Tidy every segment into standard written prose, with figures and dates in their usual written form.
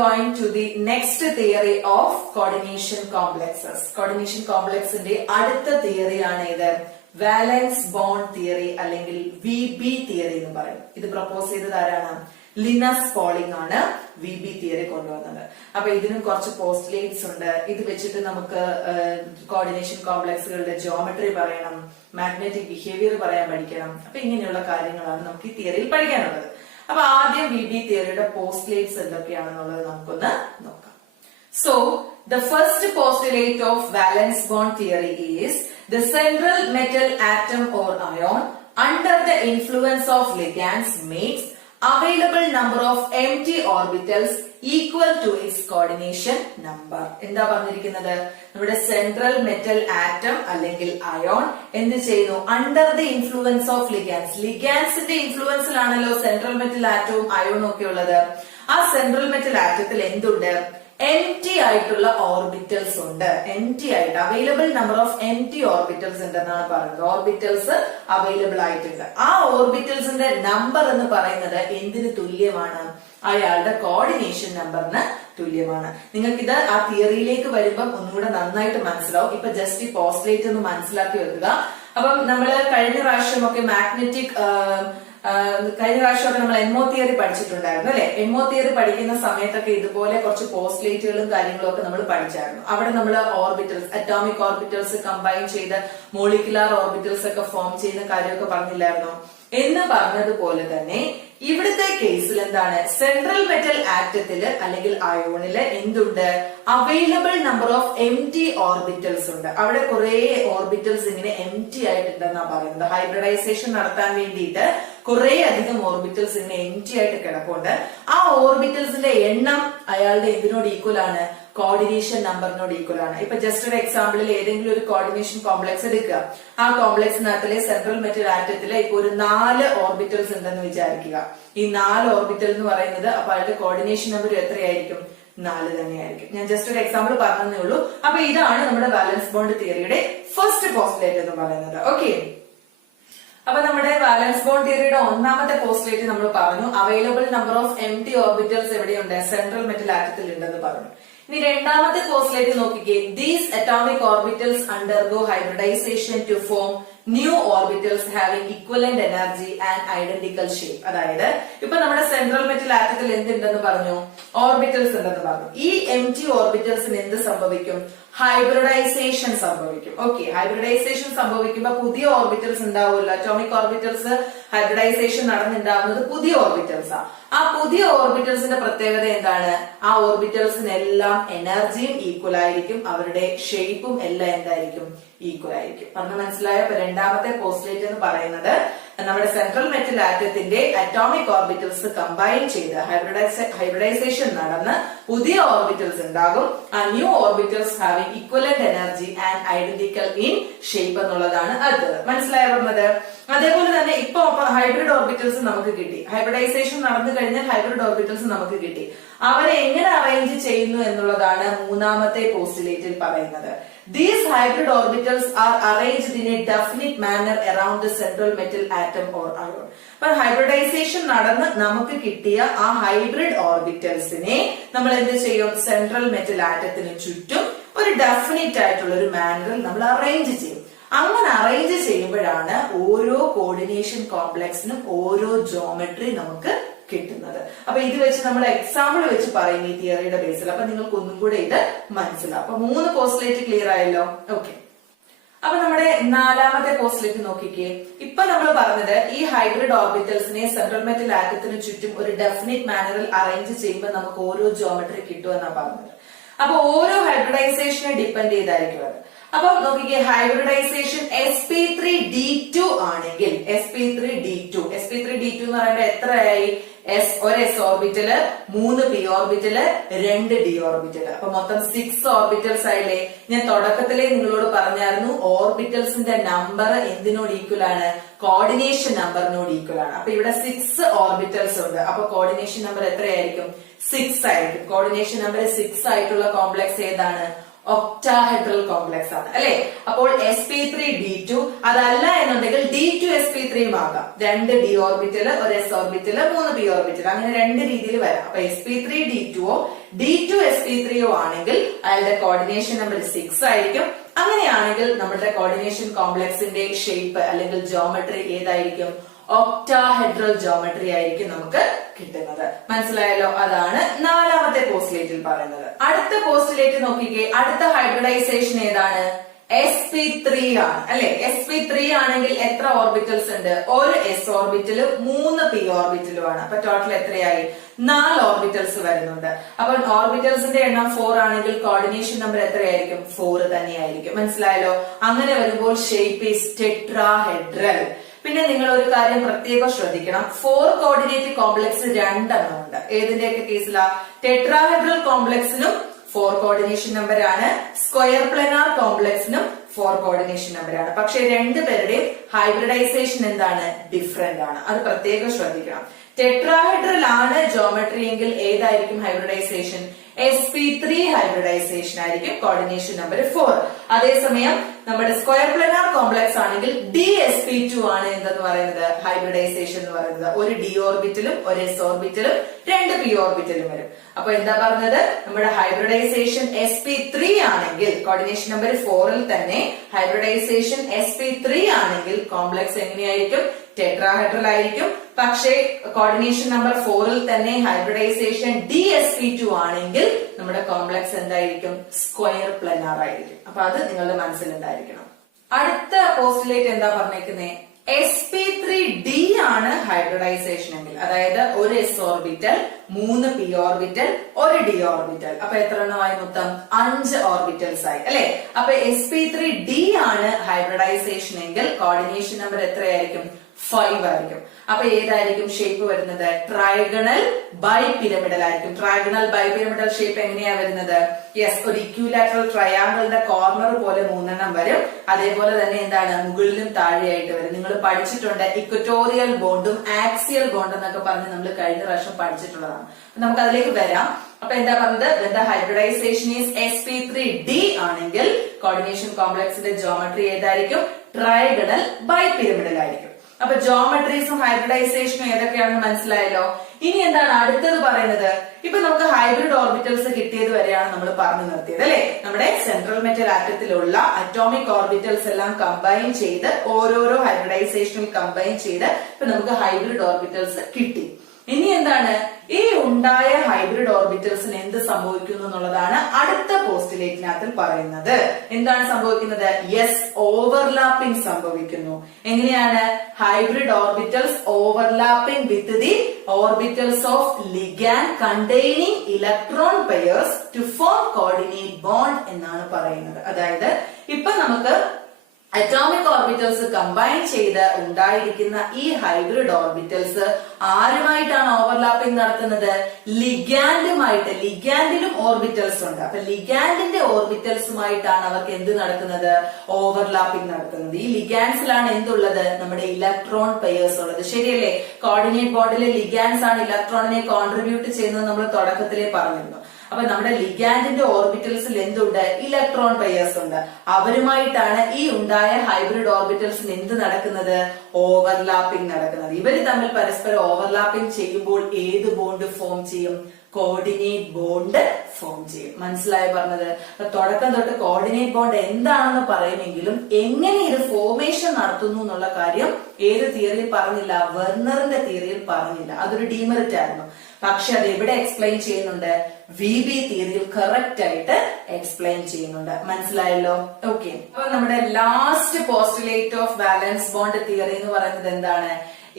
going to the next theory of coordination complexes. Coordination complexന്റെ അടുത്ത theory ആണ് ഇത് വാലൻസ് bond theory അല്ലെങ്കിൽ VB തിയറി എന്ന് പറയും. ഇത് പ്രപ്പോസ് ചെയ്തത് ആരാണ്? ലിനസ് പോളിംഗ് ആണ് VB തിയറി കൊണ്ടുവന്നത്. അപ്പൊ ഇതിനും കുറച്ച് പോസ്റ്റുലേറ്റ്സ് ഉണ്ട്. ഇത് വെച്ചിട്ട് നമുക്ക് കോർഡിനേഷൻ കോംപ്ലക്സുകളുടെ ജിയോമെട്രി പറയണം, മാഗ്നറ്റിക് ബിഹേവിയർ പറയാൻ പഠിക്കണം. അപ്പൊ ഇങ്ങനെയുള്ള കാര്യങ്ങളാണ് നമുക്ക് ഈ തിയറിയിൽ പഠിക്കാനുള്ളത്. അപ്പൊ ആദ്യം VB തിയറിയുടെ പോസ്റ്റുലേറ്റ്സ് എന്തൊക്കെയാണെന്നുള്ളത് നമുക്കൊന്ന് നോക്കാം. So the first postulate of valence bond theory is the central metal atom or ion under the influence of ligands makes available number of empty orbitals equal to its coordination number. എന്താ പറഞ്ഞിരിക്കുന്നത്? നമ്മുടെ central metal atom അല്ലെങ്കിൽ ion എന്ത് ചെയ്യുന്നു? Under the influence of ligands. ലിഗാൻസിന്റെ ഇൻഫ്ലുവൻസിലാണല്ലോ central metal ആറ്റവും അയോണും ഒക്കെ ഉള്ളത്. ആ സെൻട്രൽ മെറ്റൽ ആറ്റത്തിൽ എന്തുണ്ട്? എംപ്റ്റി ആയിട്ടുള്ള ഓർബിറ്റൽസ് ഉണ്ട്. എംപ്റ്റി ആയിട്ട് available number of empty orbitals ഉണ്ടെന്നാണ് പറയുന്നത്. ഓർബിറ്റൽസ് അവൈലബിൾ ആയിട്ടുണ്ട്. ആ ഓർബിറ്റൽസിന്റെ നമ്പർ എന്ന് പറയുന്നത് എന്തിന് തുല്യമാണ്? അയാളുടെ കോർഡിനേഷൻ നമ്പറിന് തുല്യമാണ്. നിങ്ങൾക്കിത് ആ തിയറിയിലേക്ക് വരുമ്പം ഒന്നുകൂടെ നന്നായിട്ട് മനസ്സിലാവും. ഇപ്പൊ ജസ്റ്റ് ഈ പോസ്റ്റുലേറ്റ് ഒന്ന് മനസ്സിലാക്കി വെക്കുക. അപ്പം നമ്മള് കഴിഞ്ഞ പ്രാവശ്യമൊക്കെ നമ്മൾ എംഒ തിയറി പഠിച്ചിട്ടുണ്ടായിരുന്നു അല്ലെ? എംഒ തിയറി പഠിക്കുന്ന സമയത്തൊക്കെ ഇതുപോലെ കുറച്ച് പോസ്റ്റുലേറ്റുകളും കാര്യങ്ങളും ഒക്കെ നമ്മൾ പഠിച്ചായിരുന്നു. അവിടെ നമ്മൾ ഓർബിറ്റൽസ്, അറ്റോമിക് ഓർബിറ്റൽസ് കമ്പൈൻ ചെയ്ത് മോളിക്കുലാർ ഓർബിറ്റൽസ് ഒക്കെ ഫോം ചെയ്യുന്ന കാര്യമൊക്കെ പറഞ്ഞില്ലായിരുന്നു? എന്ന് പറഞ്ഞതുപോലെ തന്നെ ഇവിടുത്തെ കേസിൽ എന്താണ്? സെൻട്രൽ മെറ്റൽ ആറ്റത്തില് അല്ലെങ്കിൽ അയോണില് എന്തുണ്ട്? Available number of empty orbitals ഉണ്ട്. അവിടെ കുറെ ഓർബിറ്റൽസ് ഇങ്ങനെ എംപ്റ്റി ആയിട്ടുണ്ടെന്നാ പറയുന്നത്. ഹൈബ്രിഡൈസേഷൻ നടത്താൻ വേണ്ടിയിട്ട് കുറെ അധികം ഓർബിറ്റൽസ് ഇങ്ങനെ എംപ്റ്റി ആയിട്ട് കിടപ്പുണ്ട്. ആ ഓർബിറ്റൽസിന്റെ എണ്ണം അയാളുടെ എന്തിനോട് ഈക്വൽ ആണ്? കോർഡിനേഷൻ നമ്പറിനോട് ഈക്വൽ ആണ്. ഇപ്പൊ ജസ്റ്റ് ഒരു എക്സാമ്പിളിൽ ഏതെങ്കിലും ഒരു കോർഡിനേഷൻ കോംപ്ലക്സ് എടുക്കുക. ആ കോംപ്ലക്സിനകത്തിലെ സെൻട്രൽ മെറ്റൽ ആറ്റത്തില് ഇപ്പൊ ഒരു 4 ഓർബിറ്റൽസ് ഉണ്ടെന്ന് വിചാരിക്കുക. ഈ 4 ഓർബിറ്റൽ എന്ന് പറയുന്നത് അപ്പൊ അതിന്റെ കോർഡിനേഷൻ നമ്പർ എത്രയായിരിക്കും? 4 തന്നെയായിരിക്കും. ഞാൻ ജസ്റ്റ് ഒരു എക്സാമ്പിൾ പറഞ്ഞതേ ഉള്ളൂ. അപ്പൊ ഇതാണ് നമ്മുടെ വാലൻസ് ബോണ്ട് തിയറിയുടെ ഫസ്റ്റ് പോസ്റ്റുലേറ്റ് എന്ന് പറയുന്നത്. ഓക്കെ, അപ്പൊ നമ്മുടെ വാലൻസ് ബോണ്ട് തിയറിയുടെ ഒന്നാമത്തെ പോസ്റ്റുലേറ്റ് നമ്മൾ പറഞ്ഞു. Available number of empty orbitals എവിടെയുണ്ട്? സെൻട്രൽ മെറ്റൽ ആറ്റത്തിൽ ഉണ്ടെന്ന് പറഞ്ഞു. ഇനി രണ്ടാമത്തെ പോസ്റ്റുലേറ്റ് നോക്കിക്കേ. These atomic orbitals undergo hybridisation to form new orbitals having equivalent energy and identical shape. അതായത് ഇപ്പൊ നമ്മുടെ സെൻട്രൽ മെറ്റൽ ആറ്റത്തിൽ എന്തുണ്ടെന്ന് പറഞ്ഞു? ഓർബിറ്റൽസ് ഉണ്ടെന്ന് പറഞ്ഞു. ഈ എംപ്റ്റി ഓർബിറ്റൽസിന് എന്ത് സംഭവിക്കും? ഹൈബ്രിഡൈസേഷൻ സംഭവിക്കും. ഓക്കെ, ഹൈബ്രിഡൈസേഷൻ സംഭവിക്കുമ്പോ പുതിയ ഓർബിറ്റൽസ് ഉണ്ടാവുമല്ലോ. അറ്റോമിക് ഓർബിറ്റൽസ് ഹൈബ്രിഡൈസേഷൻ നടന്നുണ്ടാവുന്നത് പുതിയ ഓർബിറ്റൽസാ. ആ പുതിയ ഓർബിറ്റൽസിന്റെ പ്രത്യേകത എന്താണ്? ആ ഓർബിറ്റൽസിനെല്ലാം എനർജിയും ഈക്വൽ ആയിരിക്കും, അവരുടെ ഷേപ്പും എല്ലാം എന്തായിരിക്കും? ഈക്വൽ ആയിരിക്കും. പറഞ്ഞ മനസ്സിലായോ? അപ്പൊ രണ്ടാമത്തെ പോസ്റ്റുലേറ്റ് എന്ന് പറയുന്നത് നമ്മുടെ സെൻട്രൽ മെറ്റൽ ആറ്റത്തിന്റെ അറ്റോമിക് ഓർബിറ്റൽസ് കമ്പൈൻ ചെയ്ത് ഹൈബ്രിഡൈസേഷൻ നടന്ന് പുതിയ ഓർബിറ്റൽസ് ഉണ്ടാകും. ആ new orbitals having equivalent energy and identical in shape എന്നുള്ളതാണ് അത്. മനസ്സിലായോ പറഞ്ഞത്? അതേപോലെ തന്നെ ഇപ്പൊ ഹൈബ്രിഡ് ഓർബിറ്റൽസ് നമുക്ക് കിട്ടി. ഹൈബ്രിഡൈസേഷൻ നടന്നു കഴിഞ്ഞാൽ ഹൈബ്രിഡ് ഓർബിറ്റൽസ് നമുക്ക് കിട്ടി. അവരെ എങ്ങനെ അറേഞ്ച് ചെയ്യുന്നു എന്നുള്ളതാണ് മൂന്നാമത്തെ പോസ്റ്റുലേറ്റിൽ പറയുന്നത്. These hybrid orbitals are arranged in a definite manner around the central metal atom or ion. അപ്പൊ ഹൈബ്രിഡൈസേഷൻ നടന്ന് നമുക്ക് കിട്ടിയ ആ ഹൈബ്രിഡ് ഓർബിറ്റൽസിനെ നമ്മൾ എന്ത് ചെയ്യും? സെൻട്രൽ മെറ്റൽ ആറ്റത്തിന് ചുറ്റും ഒരു ഡെഫിനിറ്റ് ആയിട്ടുള്ള ഒരു മാനറിൽ നമ്മൾ അറേഞ്ച് ചെയ്യും. അങ്ങനെ അറേഞ്ച് ചെയ്യുമ്പോഴാണ് ഓരോ കോർഡിനേഷൻ കോംപ്ലക്സിനും ഓരോ ജോമെട്രി നമുക്ക് കിട്ടുന്നത്. അപ്പൊ ഇത് വെച്ച് നമ്മൾ എക്സാമ്പിൾ വെച്ച് പറയും ഈ തിയറിയുടെ ബേസിൽ. അപ്പൊ നിങ്ങൾക്ക് ഒന്നും കൂടെ ഇത് മനസ്സിലാവും. അപ്പൊ 3 പോസ്റ്റുലേറ്റ് ക്ലിയർ ആയല്ലോ. ഓക്കെ, അപ്പൊ നമ്മുടെ നാലാമത്തെ പോസ്റ്റുലേറ്റ് നോക്കിക്കേ. ഇപ്പൊ നമ്മൾ പറഞ്ഞത് ഈ ഹൈബ്രിഡ് ഓർബിറ്റൽസിനെ സെൻട്രൽ മെറ്റൽ ആറ്റത്തിന് ചുറ്റും ഒരു ഡെഫിനിറ്റ് മാനറിൽ അറേഞ്ച് ചെയ്യുമ്പോൾ നമുക്ക് ഓരോ ജോമെട്രി കിട്ടുമെന്നാണ് പറഞ്ഞത്. അപ്പൊ ഓരോ ഹൈബ്രിഡൈസേഷനെ ഡിപ്പെൻഡ് ചെയ്തായിരിക്കും അത്. അപ്പൊ നോക്കിക്കേ, ഹൈബ്രിഡൈസേഷൻ sp3d2 ആണെങ്കിൽ sp3d2 എന്ന് പറയുമ്പോൾ എത്രയായി? ഒരു s orbital, 3 p orbital, 2 d orbital. അപ്പൊ മൊത്തം 6 ഓർബിറ്റൽസ് ആയില്ലേ? ഞാൻ തുടക്കത്തിലേ നിങ്ങളോട് പറഞ്ഞായിരുന്നു ഓർബിറ്റൽസിന്റെ നമ്പർ എന്തിനോട് ഈക്വൽ ആണ്? കോർഡിനേഷൻ നമ്പറിനോട് ഈക്വൽ ആണ്. അപ്പൊ ഇവിടെ 6 ഓർബിറ്റൽസ് ഉണ്ട്. അപ്പൊ കോർഡിനേഷൻ നമ്പർ എത്രയായിരിക്കും? 6 ആയിരിക്കും. കോർഡിനേഷൻ നമ്പർ 6 ആയിട്ടുള്ള കോംപ്ലക്സ് ഏതാണ്? ഒക്ടാഹെഡ്രൽ കോംപ്ലക്സ് ആണ് അല്ലെ. അപ്പോൾ sp3d2 അതല്ല എന്നുണ്ടെങ്കിൽ d2sp3 ആകാം. 2 d ഓർബിറ്റൽ, ഒരു s ഓർബിറ്റൽ, 3 p ഓർബിറ്റൽ, അങ്ങനെ 2 രീതിയിൽ വരാം. അപ്പൊ sp3d2 ഓ d2sp3 ഓ ആണെങ്കിൽ അയാളുടെ കോർഡിനേഷൻ നമ്പർ 6 ആയിരിക്കും. അങ്ങനെയാണെങ്കിൽ നമ്മുടെ കോർഡിനേഷൻ കോംപ്ലക്സിന്റെ ഷേപ്പ് അല്ലെങ്കിൽ ജോമെട്രി ഏതായിരിക്കും? ഒക്ടാഹെഡ്രൽ ജോമെട്രി ആയിരിക്കും നമുക്ക് കിട്ടുന്നത്. മനസ്സിലായല്ലോ? അതാണ് 4ാമത്തെ പോസ്റ്റുലേറ്റിൽ പറയുന്നത്. അടുത്ത പോസ്റ്റുലേറ്റ് നോക്കിക്കേ. അടുത്ത ഹൈബ്രിഡൈസേഷൻ ഏതാണ്? sp3 ആണ് അല്ലെ. sp3 ആണെങ്കിൽ എത്ര ഓർബിറ്റൽസ് ഉണ്ട്? ഒരു s ഓർബിറ്റലും 3 p ഓർബിറ്റലും ആണ്. അപ്പൊ ടോട്ടൽ എത്രയായി? 4 ഓർബിറ്റൽസ് വരുന്നുണ്ട്. അപ്പൊ ഓർബിറ്റൽസിന്റെ എണ്ണം 4 ആണെങ്കിൽ കോർഡിനേഷൻ നമ്പർ എത്രയായിരിക്കും? 4 തന്നെയായിരിക്കും. മനസ്സിലായല്ലോ? അങ്ങനെ വരുമ്പോൾ ഷേപ്പ് ഈസ് ടെട്രാഹെഡ്രൽ. പിന്നെ നിങ്ങൾ ഒരു കാര്യം പ്രത്യേകം ശ്രദ്ധിക്കണം. 4 കോർഡിനേറ്റ് കോംപ്ലക്സ് 2 ഉണ്ട്. ഏതിന്റെയൊക്കെ കേസിലാ? ടെട്രാഹെഡ്രൽ കോംപ്ലക്സിനും 4 കോർഡിനേഷൻ നമ്പർ ആണ്. സ്ക്വയർ പ്ലാനാർ കോംപ്ലക്സിനും 4 കോർഡിനേഷൻ നമ്പർ ആണ്. പക്ഷെ രണ്ടുപേരുടെയും ഹൈബ്രിഡൈസേഷൻ എന്താണ്? ഡിഫറെന്റ് ആണ്. അത് പ്രത്യേകം ശ്രദ്ധിക്കണം. ടെട്രാഹെഡ്രൽ ആണ് ജോമെട്രി എങ്കിൽ ഏതായിരിക്കും ഹൈബ്രിഡൈസേഷൻ? sp3 ഹൈബ്രിഡൈസേഷൻ ആയിരിക്കും, കോർഡിനേഷൻ നമ്പർ 4. അതേസമയം നമ്മുടെ സ്ക്വയർ പ്ലാനാർ കോംപ്ലക്സ് ആണെങ്കിൽ dsp2 ആണ് എന്തെന്ന് പറയുന്നത്? ഹൈബ്രിഡൈസേഷൻ എന്ന് പറയുന്നത്. ഒരു d ഓർബിറ്റലും ഒരു s ഓർബിറ്റലും 2 p ഓർബിറ്റലും വരും. അപ്പൊ എന്താ പറഞ്ഞത്? നമ്മുടെ ഹൈബ്രിഡൈസേഷൻ sp3 ആണെങ്കിൽ കോർഡിനേഷൻ നമ്പർ 4ൽ തന്നെ ഹൈബ്രിഡൈസേഷൻ sp3 ആണെങ്കിൽ കോംപ്ലക്സ് എങ്ങനെയായിരിക്കും? ടെട്രാഹെഡ്രൽ ആയിരിക്കും. പക്ഷേ കോർഡിനേഷൻ നമ്പർ 4ൽ തന്നെ ഹൈബ്രിഡൈസേഷൻ dsp2 ആണെങ്കിൽ നമ്മുടെ കോംപ്ലക്സ് എന്തായിരിക്കും? സ്ക്വയർ പ്ലാനാർ ആയിരിക്കും. അപ്പൊ അത് നിങ്ങളുടെ മനസ്സിലുണ്ടായിരിക്കണം. അടുത്ത പോസ്റ്റുലേറ്റ് എന്താ പറഞ്ഞേക്കുന്നേ? sp3d ആണ് ഹൈബ്രിഡൈസേഷൻ എങ്കിൽ, അതായത് ഒരു s ഓർബിറ്റൽ, 3 p ഓർബിറ്റൽ, ഒരു d ഓർബിറ്റൽ. അപ്പൊ എത്ര എണ്ണമായി? മൊത്തം 5 ഓർബിറ്റൽസ് ആയി അല്ലെ. അപ്പൊ sp3d ആണ് ഹൈബ്രിഡൈസേഷൻ എങ്കിൽ കോർഡിനേഷൻ നമ്പർ എത്രയായിരിക്കും? 5 ആയിരിക്കും. അപ്പൊ ഏതായിരിക്കും ഷേപ്പ് വരുന്നത്? ട്രയഗണൽ ബൈ പിരമിഡൽ ആയിരിക്കും. ട്രയഗണൽ ബൈ പിരമിഡൽ ഷേപ്പ് എങ്ങനെയാ വരുന്നത്? യെസ്, ഒരു ഇക്വിലാറ്ററൽ ട്രയാങ്കിളിന്റെ കോർണർ പോലെ 3 വരും. അതേപോലെ തന്നെ എന്താണ്? മുകളിലും താഴെയായിട്ട് വരും. നിങ്ങൾ പഠിച്ചിട്ടുണ്ട് ഇക്വറ്റോറിയൽ ബോണ്ടും ആക്സിയൽ ബോണ്ട് എന്നൊക്കെ പറഞ്ഞ് നമ്മൾ കഴിഞ്ഞ പ്രാവശ്യം പഠിച്ചിട്ടുള്ളതാണ്. നമുക്ക് അതിലേക്ക് വരാം. അപ്പൊ എന്താ പറഞ്ഞത്? ഹൈബ്രിഡൈസേഷൻ ഈസ് sp3d ആണെങ്കിൽ കോർഡിനേഷൻ കോംപ്ലക്സിന്റെ ജോമെട്രി ഏതായിരിക്കും? ട്രയഗണൽ ബൈ പിരമിഡൽ ആയിരിക്കും. അപ്പൊ ജോമെട്രീസും ഹൈബ്രിഡൈസേഷനും ഏതൊക്കെയാണെന്ന് മനസ്സിലായല്ലോ. ഇനി എന്താണ് അടുത്തത് പറയുന്നത്? ഇപ്പൊ നമുക്ക് ഹൈബ്രിഡ് ഓർബിറ്റൽസ് കിട്ടിയത് വരെയാണ് നമ്മൾ പറഞ്ഞു നിർത്തിയത് അല്ലെ. നമ്മുടെ സെൻട്രൽ മെറ്റൽ ആറ്റത്തിലുള്ള അറ്റോമിക് ഓർബിറ്റൽസ് എല്ലാം കമ്പൈൻ ചെയ്ത് ഓരോരോ ഹൈബ്രിഡൈസേഷനിൽ കമ്പൈൻ ചെയ്ത് ഇപ്പൊ നമുക്ക് ഹൈബ്രിഡ് ഓർബിറ്റൽസ് കിട്ടി. ഇനി എന്താണ്? ഈ ഉണ്ടായ ഹൈബ്രിഡ് ഓർബിറ്റൽസിന് എന്ത് സംഭവിക്കുന്നു എന്നുള്ളതാണ് അടുത്ത പോസ്റ്റുലേറ്റിനകത്ത് പറയുന്നത്. എന്താണ് സംഭവിക്കുന്നത്? യെസ്, ഓവർലാപ്പിംഗ് സംഭവിക്കുന്നു. എങ്ങനെയാണ്? Hybrid orbitals overlapping with the orbitals of ligand containing electron pairs to form coordinate bond എന്നാണ് പറയുന്നത്. അതായത് ഇപ്പൊ നമുക്ക് അറ്റോമിക് ഓർബിറ്റൽസ് കമ്പൈൻ ചെയ്ത് ഉണ്ടായിരിക്കുന്ന ഈ ഹൈബ്രിഡ് ഓർബിറ്റൽസ് ആരുമായിട്ടാണ് ഓവർലാപ്പിംഗ് നടത്തുന്നത്? ലിഗാൻഡുമായിട്ട്. ലിഗാൻഡിലും ഓർബിറ്റൽസ് ഉണ്ട്. അപ്പൊ ലിഗാൻഡിന്റെ ഓർബിറ്റൽസുമായിട്ടാണ് അവർക്ക് എന്ത് നടക്കുന്നത്? ഓവർലാപ്പിംഗ് നടത്തുന്നത്. ഈ ലിഗാൻഡ്സിലാണ് എന്തുള്ളത്? നമ്മുടെ ഇലക്ട്രോൺ പെയേഴ്സ് ഉള്ളത്. ശരിയല്ലേ? കോർഡിനേറ്റ് ബോണ്ടിലെ ലിഗാൻഡ്സ് ആണ് ഇലക്ട്രോണിനെ കോൺട്രിബ്യൂട്ട് ചെയ്യുന്നത് നമ്മൾ തുടക്കത്തിലേ പറഞ്ഞിരുന്നു. അപ്പൊ നമ്മുടെ ലിഗാൻഡിന്റെ ഓർബിറ്റൽസിൽ എന്തുണ്ട്? ഇലക്ട്രോൺ പെയേഴ്സ് ഉണ്ട്. അവരുമായിട്ടാണ് ഈ ഉണ്ടായ ഹൈബ്രിഡ് ഓർബിറ്റൽസിന് എന്ത് നടക്കുന്നത്? ഓവർലാപ്പിംഗ് നടക്കുന്നത്. ഇവര് തമ്മിൽ പരസ്പരം ഓവർലാപ്പിംഗ് ചെയ്യുമ്പോൾ ഏത് ബോണ്ട് ഫോം ചെയ്യും? കോർഡിനേറ്റ് ബോണ്ട് ഫോം ചെയ്യും. മനസ്സിലായി പറഞ്ഞത്? തുടക്കം തൊട്ട് കോർഡിനേറ്റ് ബോണ്ട് എന്താണെന്ന് പറയുമെങ്കിലും എങ്ങനെ ഇത് ഫോർമേഷൻ നടത്തുന്നു എന്നുള്ള കാര്യം ഏത് തിയറിയിൽ പറഞ്ഞില്ല? വെർണറിന്റെ തിയറിയിൽ പറഞ്ഞില്ല. അതൊരു ഡീമെറിറ്റ് ആയിരുന്നു. പക്ഷെ അത് എവിടെ എക്സ്പ്ലെയിൻ ചെയ്യുന്നുണ്ട്? VB തിയറിയിൽ കറക്റ്റ് ആയിട്ട് എക്സ്പ്ലെയിൻ ചെയ്യുന്നുണ്ട്. മനസ്സിലായല്ലോ? ഓക്കെ. അപ്പൊ നമ്മുടെ last postulate of balance bond theory എന്ന് പറയുന്നത് എന്താണ്?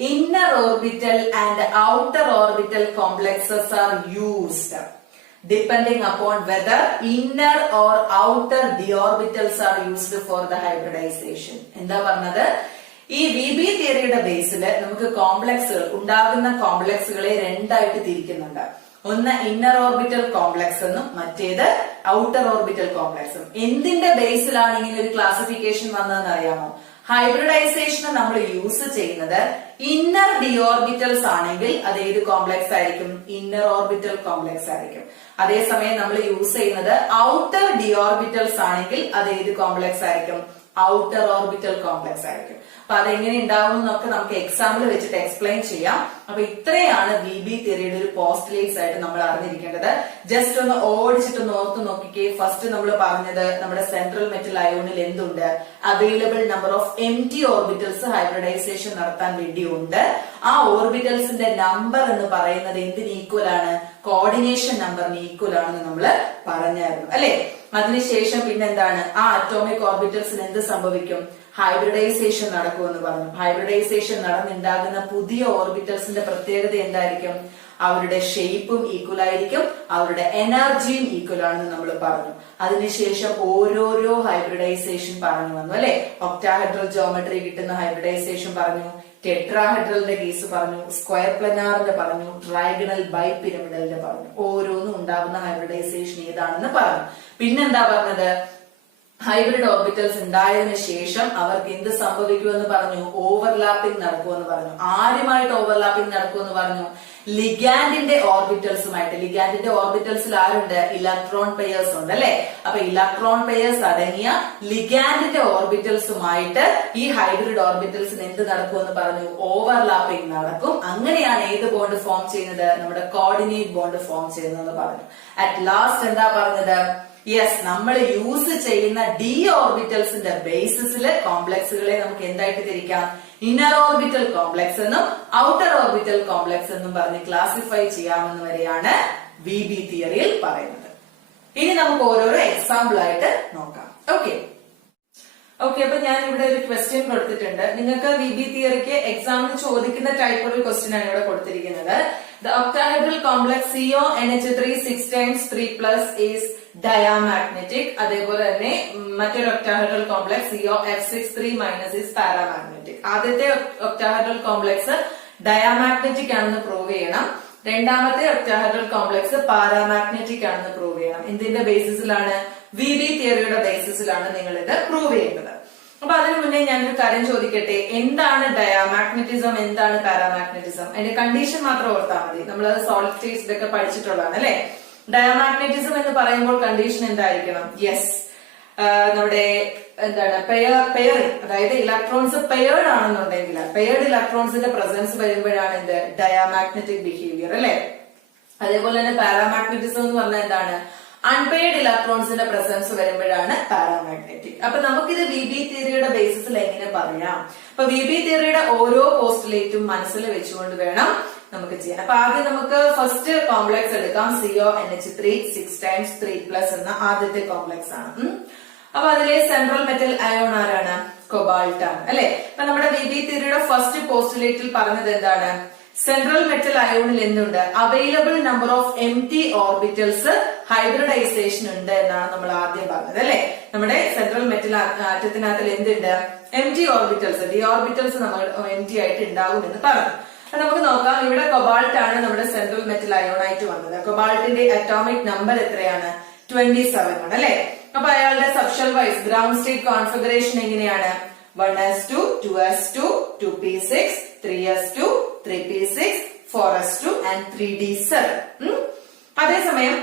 Inner orbital and outer orbital complexes are used depending upon whether inner or outer d orbitals are used for the hybridization. എന്താ പറഞ്ഞത്? ഈ VB തിയറിയുടെ ബേസിൽ നമുക്ക് കോംപ്ലക്സുകൾ ഉണ്ടാകുന്ന കോംപ്ലക്സുകളെ രണ്ടായിട്ട് തിരിക്കുന്നുണ്ട്. ഒന്ന് ഇന്നർ ഓർബിറ്റൽ കോംപ്ലക്സ് എന്നും മറ്റേത് ഔട്ടർ ഓർബിറ്റൽ കോംപ്ലക്സും. എന്തിന്റെ ബേസിലാണ് ഇങ്ങനെ ഒരു ക്ലാസിഫിക്കേഷൻ വന്നതെന്ന് അറിയാമോ? ഹൈബ്രിഡൈസേഷൻ നമ്മൾ യൂസ് ചെയ്യുന്നത് ഇന്നർ ഡി ഓർബിറ്റൽസ് ആണെങ്കിൽ അത് ഏത് കോംപ്ലക്സ് ആയിരിക്കും? ഇന്നർ ഓർബിറ്റൽ കോംപ്ലക്സ് ആയിരിക്കും. അതേസമയം നമ്മൾ യൂസ് ചെയ്യുന്നത് ഔട്ടർ ഡി ഓർബിറ്റൽസ് ആണെങ്കിൽ അത് ഏത് കോംപ്ലക്സ് ആയിരിക്കും? ഔട്ടർ ഓർബിറ്റൽ കോംപ്ലക്സ് ആയിരിക്കും. അപ്പൊ അതെങ്ങനെ ഉണ്ടാവും എന്നൊക്കെ നമുക്ക് എക്സാമ്പിൾ വെച്ചിട്ട് എക്സ്പ്ലെയിൻ ചെയ്യാം. അപ്പൊ ഇത്രയാണ് VB തിയറിയുടെ ഒരു പോസ്റ്റുലേറ്റ്സ് ആയിട്ട് നമ്മൾ അറിഞ്ഞിരിക്കേണ്ടത്. ജസ്റ്റ് ഒന്ന് ഓടിച്ചിട്ടൊന്ന് ഓർത്ത് നോക്കിക്കേ. ഫസ്റ്റ് നമ്മൾ പറഞ്ഞത് നമ്മുടെ സെൻട്രൽ മെറ്റൽ അയോണിൽ എന്തുണ്ട്? Available number of empty orbitals hybridisation നടത്താൻ വേണ്ടിയുണ്ട്. ആ ഓർബിറ്റൽസിന്റെ നമ്പർ എന്ന് പറയുന്നത് എന്തിന് ഈക്വൽ ആണ്? കോർഡിനേഷൻ നമ്പറിന് ഈക്വൽ ആണെന്ന് നമ്മൾ പറഞ്ഞായിരുന്നു അല്ലെ? അതിനുശേഷം പിന്നെന്താണ്? ആ അറ്റോമിക് ഓർബിറ്റൽസിന് എന്ത് സംഭവിക്കും? ഹൈബ്രിഡൈസേഷൻ നടക്കുമെന്ന് പറഞ്ഞു. ഹൈബ്രിഡൈസേഷൻ നടന്നുണ്ടാകുന്ന പുതിയ ഓർബിറ്റൽസിന്റെ പ്രത്യേകത എന്തായിരിക്കും? അവരുടെ ഷേപ്പും ഈക്വൽ ആയിരിക്കും, അവരുടെ എനർജിയും ഈക്വൽ ആണെന്ന് നമ്മൾ പറഞ്ഞു. അതിനുശേഷം ഓരോരോ ഹൈബ്രിഡൈസേഷൻ പറഞ്ഞു വന്നു അല്ലെ? ഒക്ടാഹെഡ്രൽ ജോമെട്രി കിട്ടുന്ന ഹൈബ്രിഡൈസേഷൻ പറഞ്ഞു, ടെട്രാഹെഡ്രലിന്റെ കേസ് പറഞ്ഞു, സ്ക്വയർ പ്ലനാറിന്റെ പറഞ്ഞു, ട്രൈഗണൽ ബൈ പിരമിഡലിന്റെ പറഞ്ഞു. ഓരോന്നും ഉണ്ടാകുന്ന ഹൈബ്രിഡൈസേഷൻ ഏതാണെന്ന് പറഞ്ഞു. പിന്നെന്താ പറഞ്ഞത്? ഹൈബ്രിഡ് ഓർബിറ്റൽസ് ഉണ്ടായതിനു ശേഷം അവർക്ക് എന്ത് സംഭവിക്കുമെന്ന് പറഞ്ഞു? ഓവർലാപ്പിംഗ് നടക്കുമെന്ന് പറഞ്ഞു. ആരുമായിട്ട് ഓവർലാപ്പിംഗ് നടക്കുമെന്ന് പറഞ്ഞു? ലിഗാൻഡിന്റെ ഓർബിറ്റൽസുമായിട്ട്. ലിഗാൻഡിന്റെ ഓർബിറ്റൽസിൽ ആരുണ്ട്? ഇലക്ട്രോൺ പെയേഴ്സ് ഉണ്ട് അല്ലെ? അപ്പൊ ഇലക്ട്രോൺ പെയേഴ്സ് അടങ്ങിയ ലിഗാൻഡിന്റെ ഓർബിറ്റൽസുമായിട്ട് ഈ ഹൈബ്രിഡ് ഓർബിറ്റൽസിന് എന്ത് നടക്കുമെന്ന് പറഞ്ഞു? ഓവർലാപ്പിംഗ് നടക്കും. അങ്ങനെയാണ് ഏത് ബോണ്ട് ഫോം ചെയ്യുന്നത്? നമ്മുടെ കോർഡിനേറ്റ് ബോണ്ട് ഫോം ചെയ്യുന്നതെന്ന് പറഞ്ഞു. അറ്റ് ലാസ്റ്റ് എന്താ പറഞ്ഞത്? യെസ്, നമ്മൾ യൂസ് ചെയ്യുന്ന ഡി ഓർബിറ്റൽസിന്റെ ബേസിസില് കോംപ്ലക്സുകളെ നമുക്ക് എന്തായിട്ട് തിരിക്കാം? ഇന്നർ ഓർബിറ്റൽ കോംപ്ലക്സ് എന്നും ഔട്ടർ ഓർബിറ്റൽ കോംപ്ലക്സ് എന്നും പറഞ്ഞ് ക്ലാസിഫൈ ചെയ്യാമെന്ന് വരെയാണ് VB തിയറിയിൽ പറയുന്നത്. ഇനി നമുക്ക് ഓരോരോ എക്സാമ്പിൾ ആയിട്ട് നോക്കാം. ഓക്കെ, അപ്പൊ ഞാൻ ഇവിടെ ഒരു ക്വസ്റ്റ്യൻ കൊടുത്തിട്ടുണ്ട്. നിങ്ങൾക്ക് VB തിയറിക്ക് എക്സാമിന് ചോദിക്കുന്ന ടൈപ്പ് ഒരു ക്വസ്റ്റ്യൻ ആണ് ഇവിടെ കൊടുത്തിരിക്കുന്നത്. The octahedral complex CONH3 6 times 3 plus is diamagnetic. അതേപോലെ തന്നെ മറ്റൊരു octahedral complex COF6 3 is paramagnetic. ആദ്യത്തെ octahedral complex diamagnetic ആണെന്ന് പ്രൂവ് ചെയ്യണം. രണ്ടാമത്തെ octahedral complex paramagnetic ആണെന്ന് പ്രൂവ് ചെയ്യണം. എന്തിന്റെ ബേസിസിലാണ്? VB തിയറിയുടെ ബേസിസിലാണ് നിങ്ങൾ ഇത് പ്രൂവ് ചെയ്യേണ്ടത്. അപ്പൊ അതിനു മുന്നേ ഞാനൊരു കാര്യം ചോദിക്കട്ടെ, എന്താണ് ഡയാമാഗ്നറ്റിസം, എന്താണ് പാരാമാഗ്നറ്റിസം? അതിന്റെ കണ്ടീഷൻ മാത്രം ഓർത്താൽ മതി. നമ്മളത് സോളിഡ് സ്റ്റേറ്റ്സിലൊക്കെ പഠിച്ചിട്ടുള്ളതാണ് അല്ലെ? ഡയാമാഗ്നറ്റിസം എന്ന് പറയുമ്പോൾ കണ്ടീഷൻ എന്തായിരിക്കണം? യെസ്, നമ്മുടെ എന്താണ് പെയറിംഗ്, അതായത് ഇലക്ട്രോൺസ് പെയർഡ് ആണെന്നുണ്ടെങ്കിൽ പെയർഡ് ഇലക്ട്രോൺസിന്റെ പ്രസൻസ് വരുമ്പോഴാണ് എന്ത്? ഡയാമാഗ്നറ്റിക് ബിഹേവിയർ അല്ലെ? അതേപോലെ തന്നെ പാരാമാഗ്നറ്റിസം എന്ന് പറഞ്ഞാൽ എന്താണ്? അൺപെയർഡ് ഇലക്ട്രോൺസിന്റെ പ്രസൻസ് വരുമ്പോഴാണ് പാരാമാഗ്നറ്റിക്. അപ്പൊ നമുക്കിത് VB തിയറിയുടെ ബേസിസിൽ എങ്ങനെ പറയാം? അപ്പൊ VB തിയറിയുടെ ഓരോ പോസ്റ്റുലേറ്റും മനസ്സിൽ വെച്ചുകൊണ്ട് വേണം നമുക്ക് ചെയ്യാൻ. അപ്പൊ ആദ്യം നമുക്ക് ഫസ്റ്റ് കോംപ്ലക്സ് എടുക്കാം. CONH3 6 times 3 plus എന്ന ആദ്യത്തെ കോംപ്ലക്സ് ആണ്. അപ്പൊ അതിലെ സെൻട്രൽ മെറ്റൽ അയോൺ ആരാണ്? കൊബാൾട്ട് ആണ് അല്ലെ? അപ്പൊ നമ്മുടെ VB തിയറിയുടെ ഫസ്റ്റ് പോസ്റ്റുലേറ്റിൽ പറഞ്ഞത് എന്താണ്? സെൻട്രൽ മെറ്റൽ അയോണിൽ എന്തുണ്ട്? Available number of empty orbitals hybridisation ഉണ്ട് എന്നാണ് നമ്മൾ ആദ്യം പറഞ്ഞത് അല്ലെ? നമ്മുടെ സെൻട്രൽ മെറ്റൽ ആറ്റത്തിനകത്തിൽ എന്തുണ്ട്? എംപ്റ്റി ഓർബിറ്റൽസ്, ഡി ഓർബിറ്റൽസ് നമ്മൾ എംപ്റ്റി ആയിട്ട് ഉണ്ടാകും എന്ന് പറഞ്ഞു. അപ്പൊ നമുക്ക് നോക്കാം. ഇവിടെ കൊബാൾട്ട് ആണ് നമ്മുടെ സെൻട്രൽ മെറ്റൽ അയോൺ ആയിട്ട് വന്നത്. കൊബാൾട്ടിന്റെ അറ്റോമിക് നമ്പർ എത്രയാണ്? 27 ആണ് അല്ലെ? അപ്പൊ അയാളുടെ subshell wise ground state configuration എങ്ങനെയാണ്? 1s2 2s2 2p6 3s2 3p6 4s2 and 3d7. അതേസമയം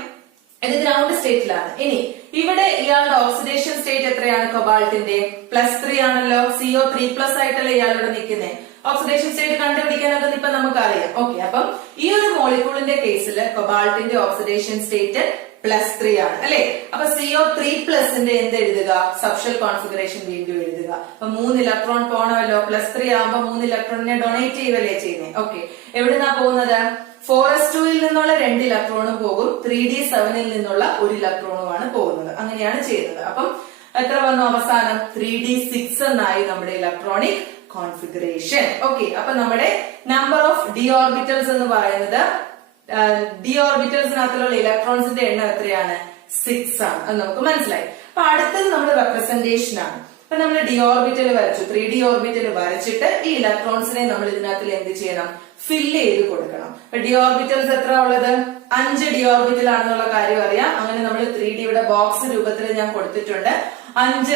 ഇത് ഗ്രൗണ്ട് സ്റ്റേറ്റിലാണ്. ഇനി ഇവിടെ ഇയാളുടെ ഓക്സിഡേഷൻ സ്റ്റേറ്റ് എത്രയാണ്? കൊബാൾട്ടിന്റെ +3 ആണല്ലോ. CO3+ ആയിട്ടല്ലേ ഇയാളുടെ നിൽക്കുന്നത്. ഓക്സിഡേഷൻ സ്റ്റേറ്റ് കണ്ടുപിടിക്കാനൊക്കെ ഇപ്പൊ നമുക്കറിയാം. ഓക്കെ, അപ്പം ഈ ഒരു മോളിക്യൂളിന്റെ കേസിൽ കൊബാൾട്ടിന്റെ ഓക്സിഡേഷൻ സ്റ്റേറ്റ് +3 ആണ് അല്ലെ? അപ്പൊ CO3+ന്റെ എന്ത് എഴുതുക? സബ്ഷൽ കോൺഫിഗറേഷൻ വീണ്ടും എഴുതുക. അപ്പൊ 3 ഇലക്ട്രോൺ പോണമല്ലോ. +3 ആകുമ്പോ 3 ഇലക്ട്രോണിനെ ഡൊണേറ്റ് ചെയ്യുകയല്ലേ ചെയ്യുന്നത്. ഓക്കെ, എവിടുന്നാ പോകുന്നത്? 4s2ൽ നിന്നുള്ള 2 ഇലക്ട്രോണും പോകും, 3d7ൽ നിന്നുള്ള 1 ഇലക്ട്രോണുമാണ് പോകുന്നത്. അങ്ങനെയാണ് ചെയ്യുന്നത്. അപ്പം എത്ര വന്നു അവസാനം? 3d6 എന്നായി നമ്മുടെ ഇലക്ട്രോണിക് കോൺഫിഗറേഷൻ. ഓക്കെ, അപ്പൊ നമ്മുടെ നമ്പർ ഓഫ് ഡി ഓർബിറ്റൽസ് എന്ന് പറയുന്നത് ഡി ഓർബിറ്റൽസിനകത്തുള്ള ഇലക്ട്രോൺസിന്റെ എണ്ണം എത്രയാണ്? 6 ആണ്. അത് നമുക്ക് മനസ്സിലായി. അപ്പൊ അടുത്തത് നമ്മുടെ റെപ്രസെന്റേഷൻ ആണ്. അപ്പൊ നമ്മൾ ഡി ഓർബിറ്റൽ വരച്ചു, 3D ഓർബിറ്റൽ വരച്ചിട്ട് ഈ ഇലക്ട്രോൺസിനെ നമ്മൾ ഇതിനകത്തിൽ എന്ത് ചെയ്യണം? ഫില്ല് ചെയ്ത് കൊടുക്കണം. അപ്പൊ ഡി ഓർബിറ്റൽസ് എത്ര ഉള്ളത്? 5 ഡി ഓർബിറ്റൽ ആണെന്നുള്ള കാര്യം അറിയാം. അങ്ങനെ നമ്മൾ 3D യുടെ ബോക്സ് രൂപത്തിൽ ഞാൻ കൊടുത്തിട്ടുണ്ട്. 5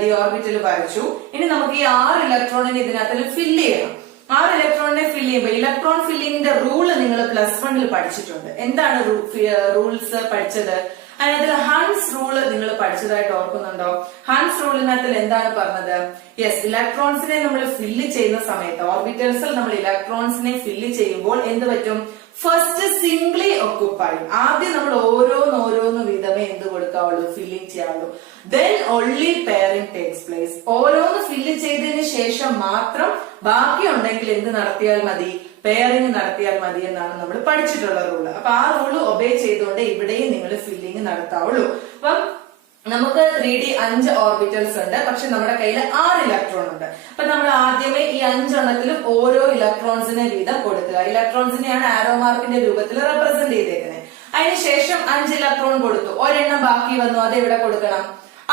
ഡി ഓർബിറ്റൽ വരച്ചു. ഇനി നമുക്ക് ഈ 6 ഇലക്ട്രോണിനെ ഇതിനകത്ത് ഫില്ല് ചെയ്യണം. 6 ഇലക്ട്രോണിനെ ഫില്ല് ചെയ്യുമ്പോൾ ഇലക്ട്രോൺ ഫില്ലിങ്ങിന്റെ റൂള് നിങ്ങൾ +1 പഠിച്ചിട്ടുണ്ട്. എന്താണ് റൂൾസ് പഠിച്ചത്? അതിനകത്ത് ഹൺസ് റൂള് നിങ്ങൾ പഠിച്ചതായിട്ട് ഓർക്കുന്നുണ്ടോ? ഹൺസ് റൂളിനകത്ത് എന്താണ് പറഞ്ഞത്? യെസ്, ഇലക്ട്രോൺസിനെ നമ്മൾ ഫില്ല് ചെയ്യുന്ന സമയത്ത് ഓർബിറ്റൽസിൽ നമ്മൾ ഇലക്ട്രോൺസിനെ ഫില്ല് ചെയ്യുമ്പോൾ എന്ത് പറ്റും? First singly occupied. ആദ്യം നമ്മൾ ഓരോന്ന് വീതമേ എന്ത് കൊടുക്കാവുള്ളൂ? ഫില്ലിംഗ് ചെയ്യാവുള്ളൂ. Then only pairing takes place. ഓരോന്ന് ഫില്ല് ചെയ്തതിന് ശേഷം മാത്രം ബാക്കി ഉണ്ടെങ്കിൽ എന്ത് നടത്തിയാൽ മതി? പെയറിംഗ് നടത്തിയാൽ മതി എന്നാണ് നമ്മൾ പഠിച്ചിട്ടുള്ള റൂള്. അപ്പൊ ആ റൂള് ഒബേ ചെയ്തുകൊണ്ട് ഇവിടെയും നിങ്ങൾ ഫില്ലിംഗ് നടത്താവുള്ളൂ. അപ്പം നമുക്ക് 3D 5 ഓർബിറ്റൽസ് ഉണ്ട്, പക്ഷെ നമ്മുടെ കയ്യിൽ 6 ഇലക്ട്രോൺ ഉണ്ട്. അപ്പൊ നമ്മൾ ആദ്യമേ ഈ 5 എണ്ണത്തിലും ഓരോ ഇലക്ട്രോൺസിനെ വീതം കൊടുക്കുക. ഇലക്ട്രോൺസിനെയാണ് ആരോ മാർക്കിന്റെ രൂപത്തിൽ റെപ്രസെന്റ് ചെയ്തേക്കുന്നത്. അതിനുശേഷം 5 ഇലക്ട്രോൺ കൊടുത്തു, ഒരെണ്ണം ബാക്കി വന്നു, അത് എവിടെ കൊടുക്കണം?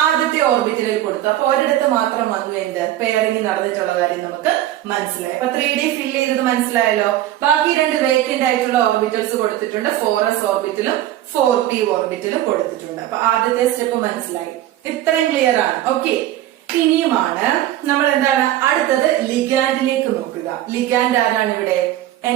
ആദ്യത്തെ ഓർബിറ്റലിൽ കൊടുത്തു. അപ്പൊ ഒരിടത്ത് മാത്രം വന്നു എന്ത്? പെയറിംഗ് നടന്നിട്ടുള്ള കാര്യം നമുക്ക് മനസ്സിലായി. അപ്പൊ 3D ഫില്ല് ചെയ്തത് മനസ്സിലായല്ലോ. ബാക്കി 2 വേക്കന്റ് ആയിട്ടുള്ള ഓർബിറ്റൽസ് കൊടുത്തിട്ടുണ്ട്. 4s ഓർബിറ്റലും 4p ഓർബിറ്റലും കൊടുത്തിട്ടുണ്ട്. അപ്പൊ ആദ്യത്തെ സ്റ്റെപ്പ് മനസ്സിലായി. ഇത്രയും ക്ലിയർ ആണ്. ഓക്കെ, ഇനിയുമാണ് നമ്മൾ എന്താണ് അടുത്തത്? ലിഗാൻഡിലേക്ക് നോക്കുക. ലിഗാൻഡ് ആരാണ് ഇവിടെ?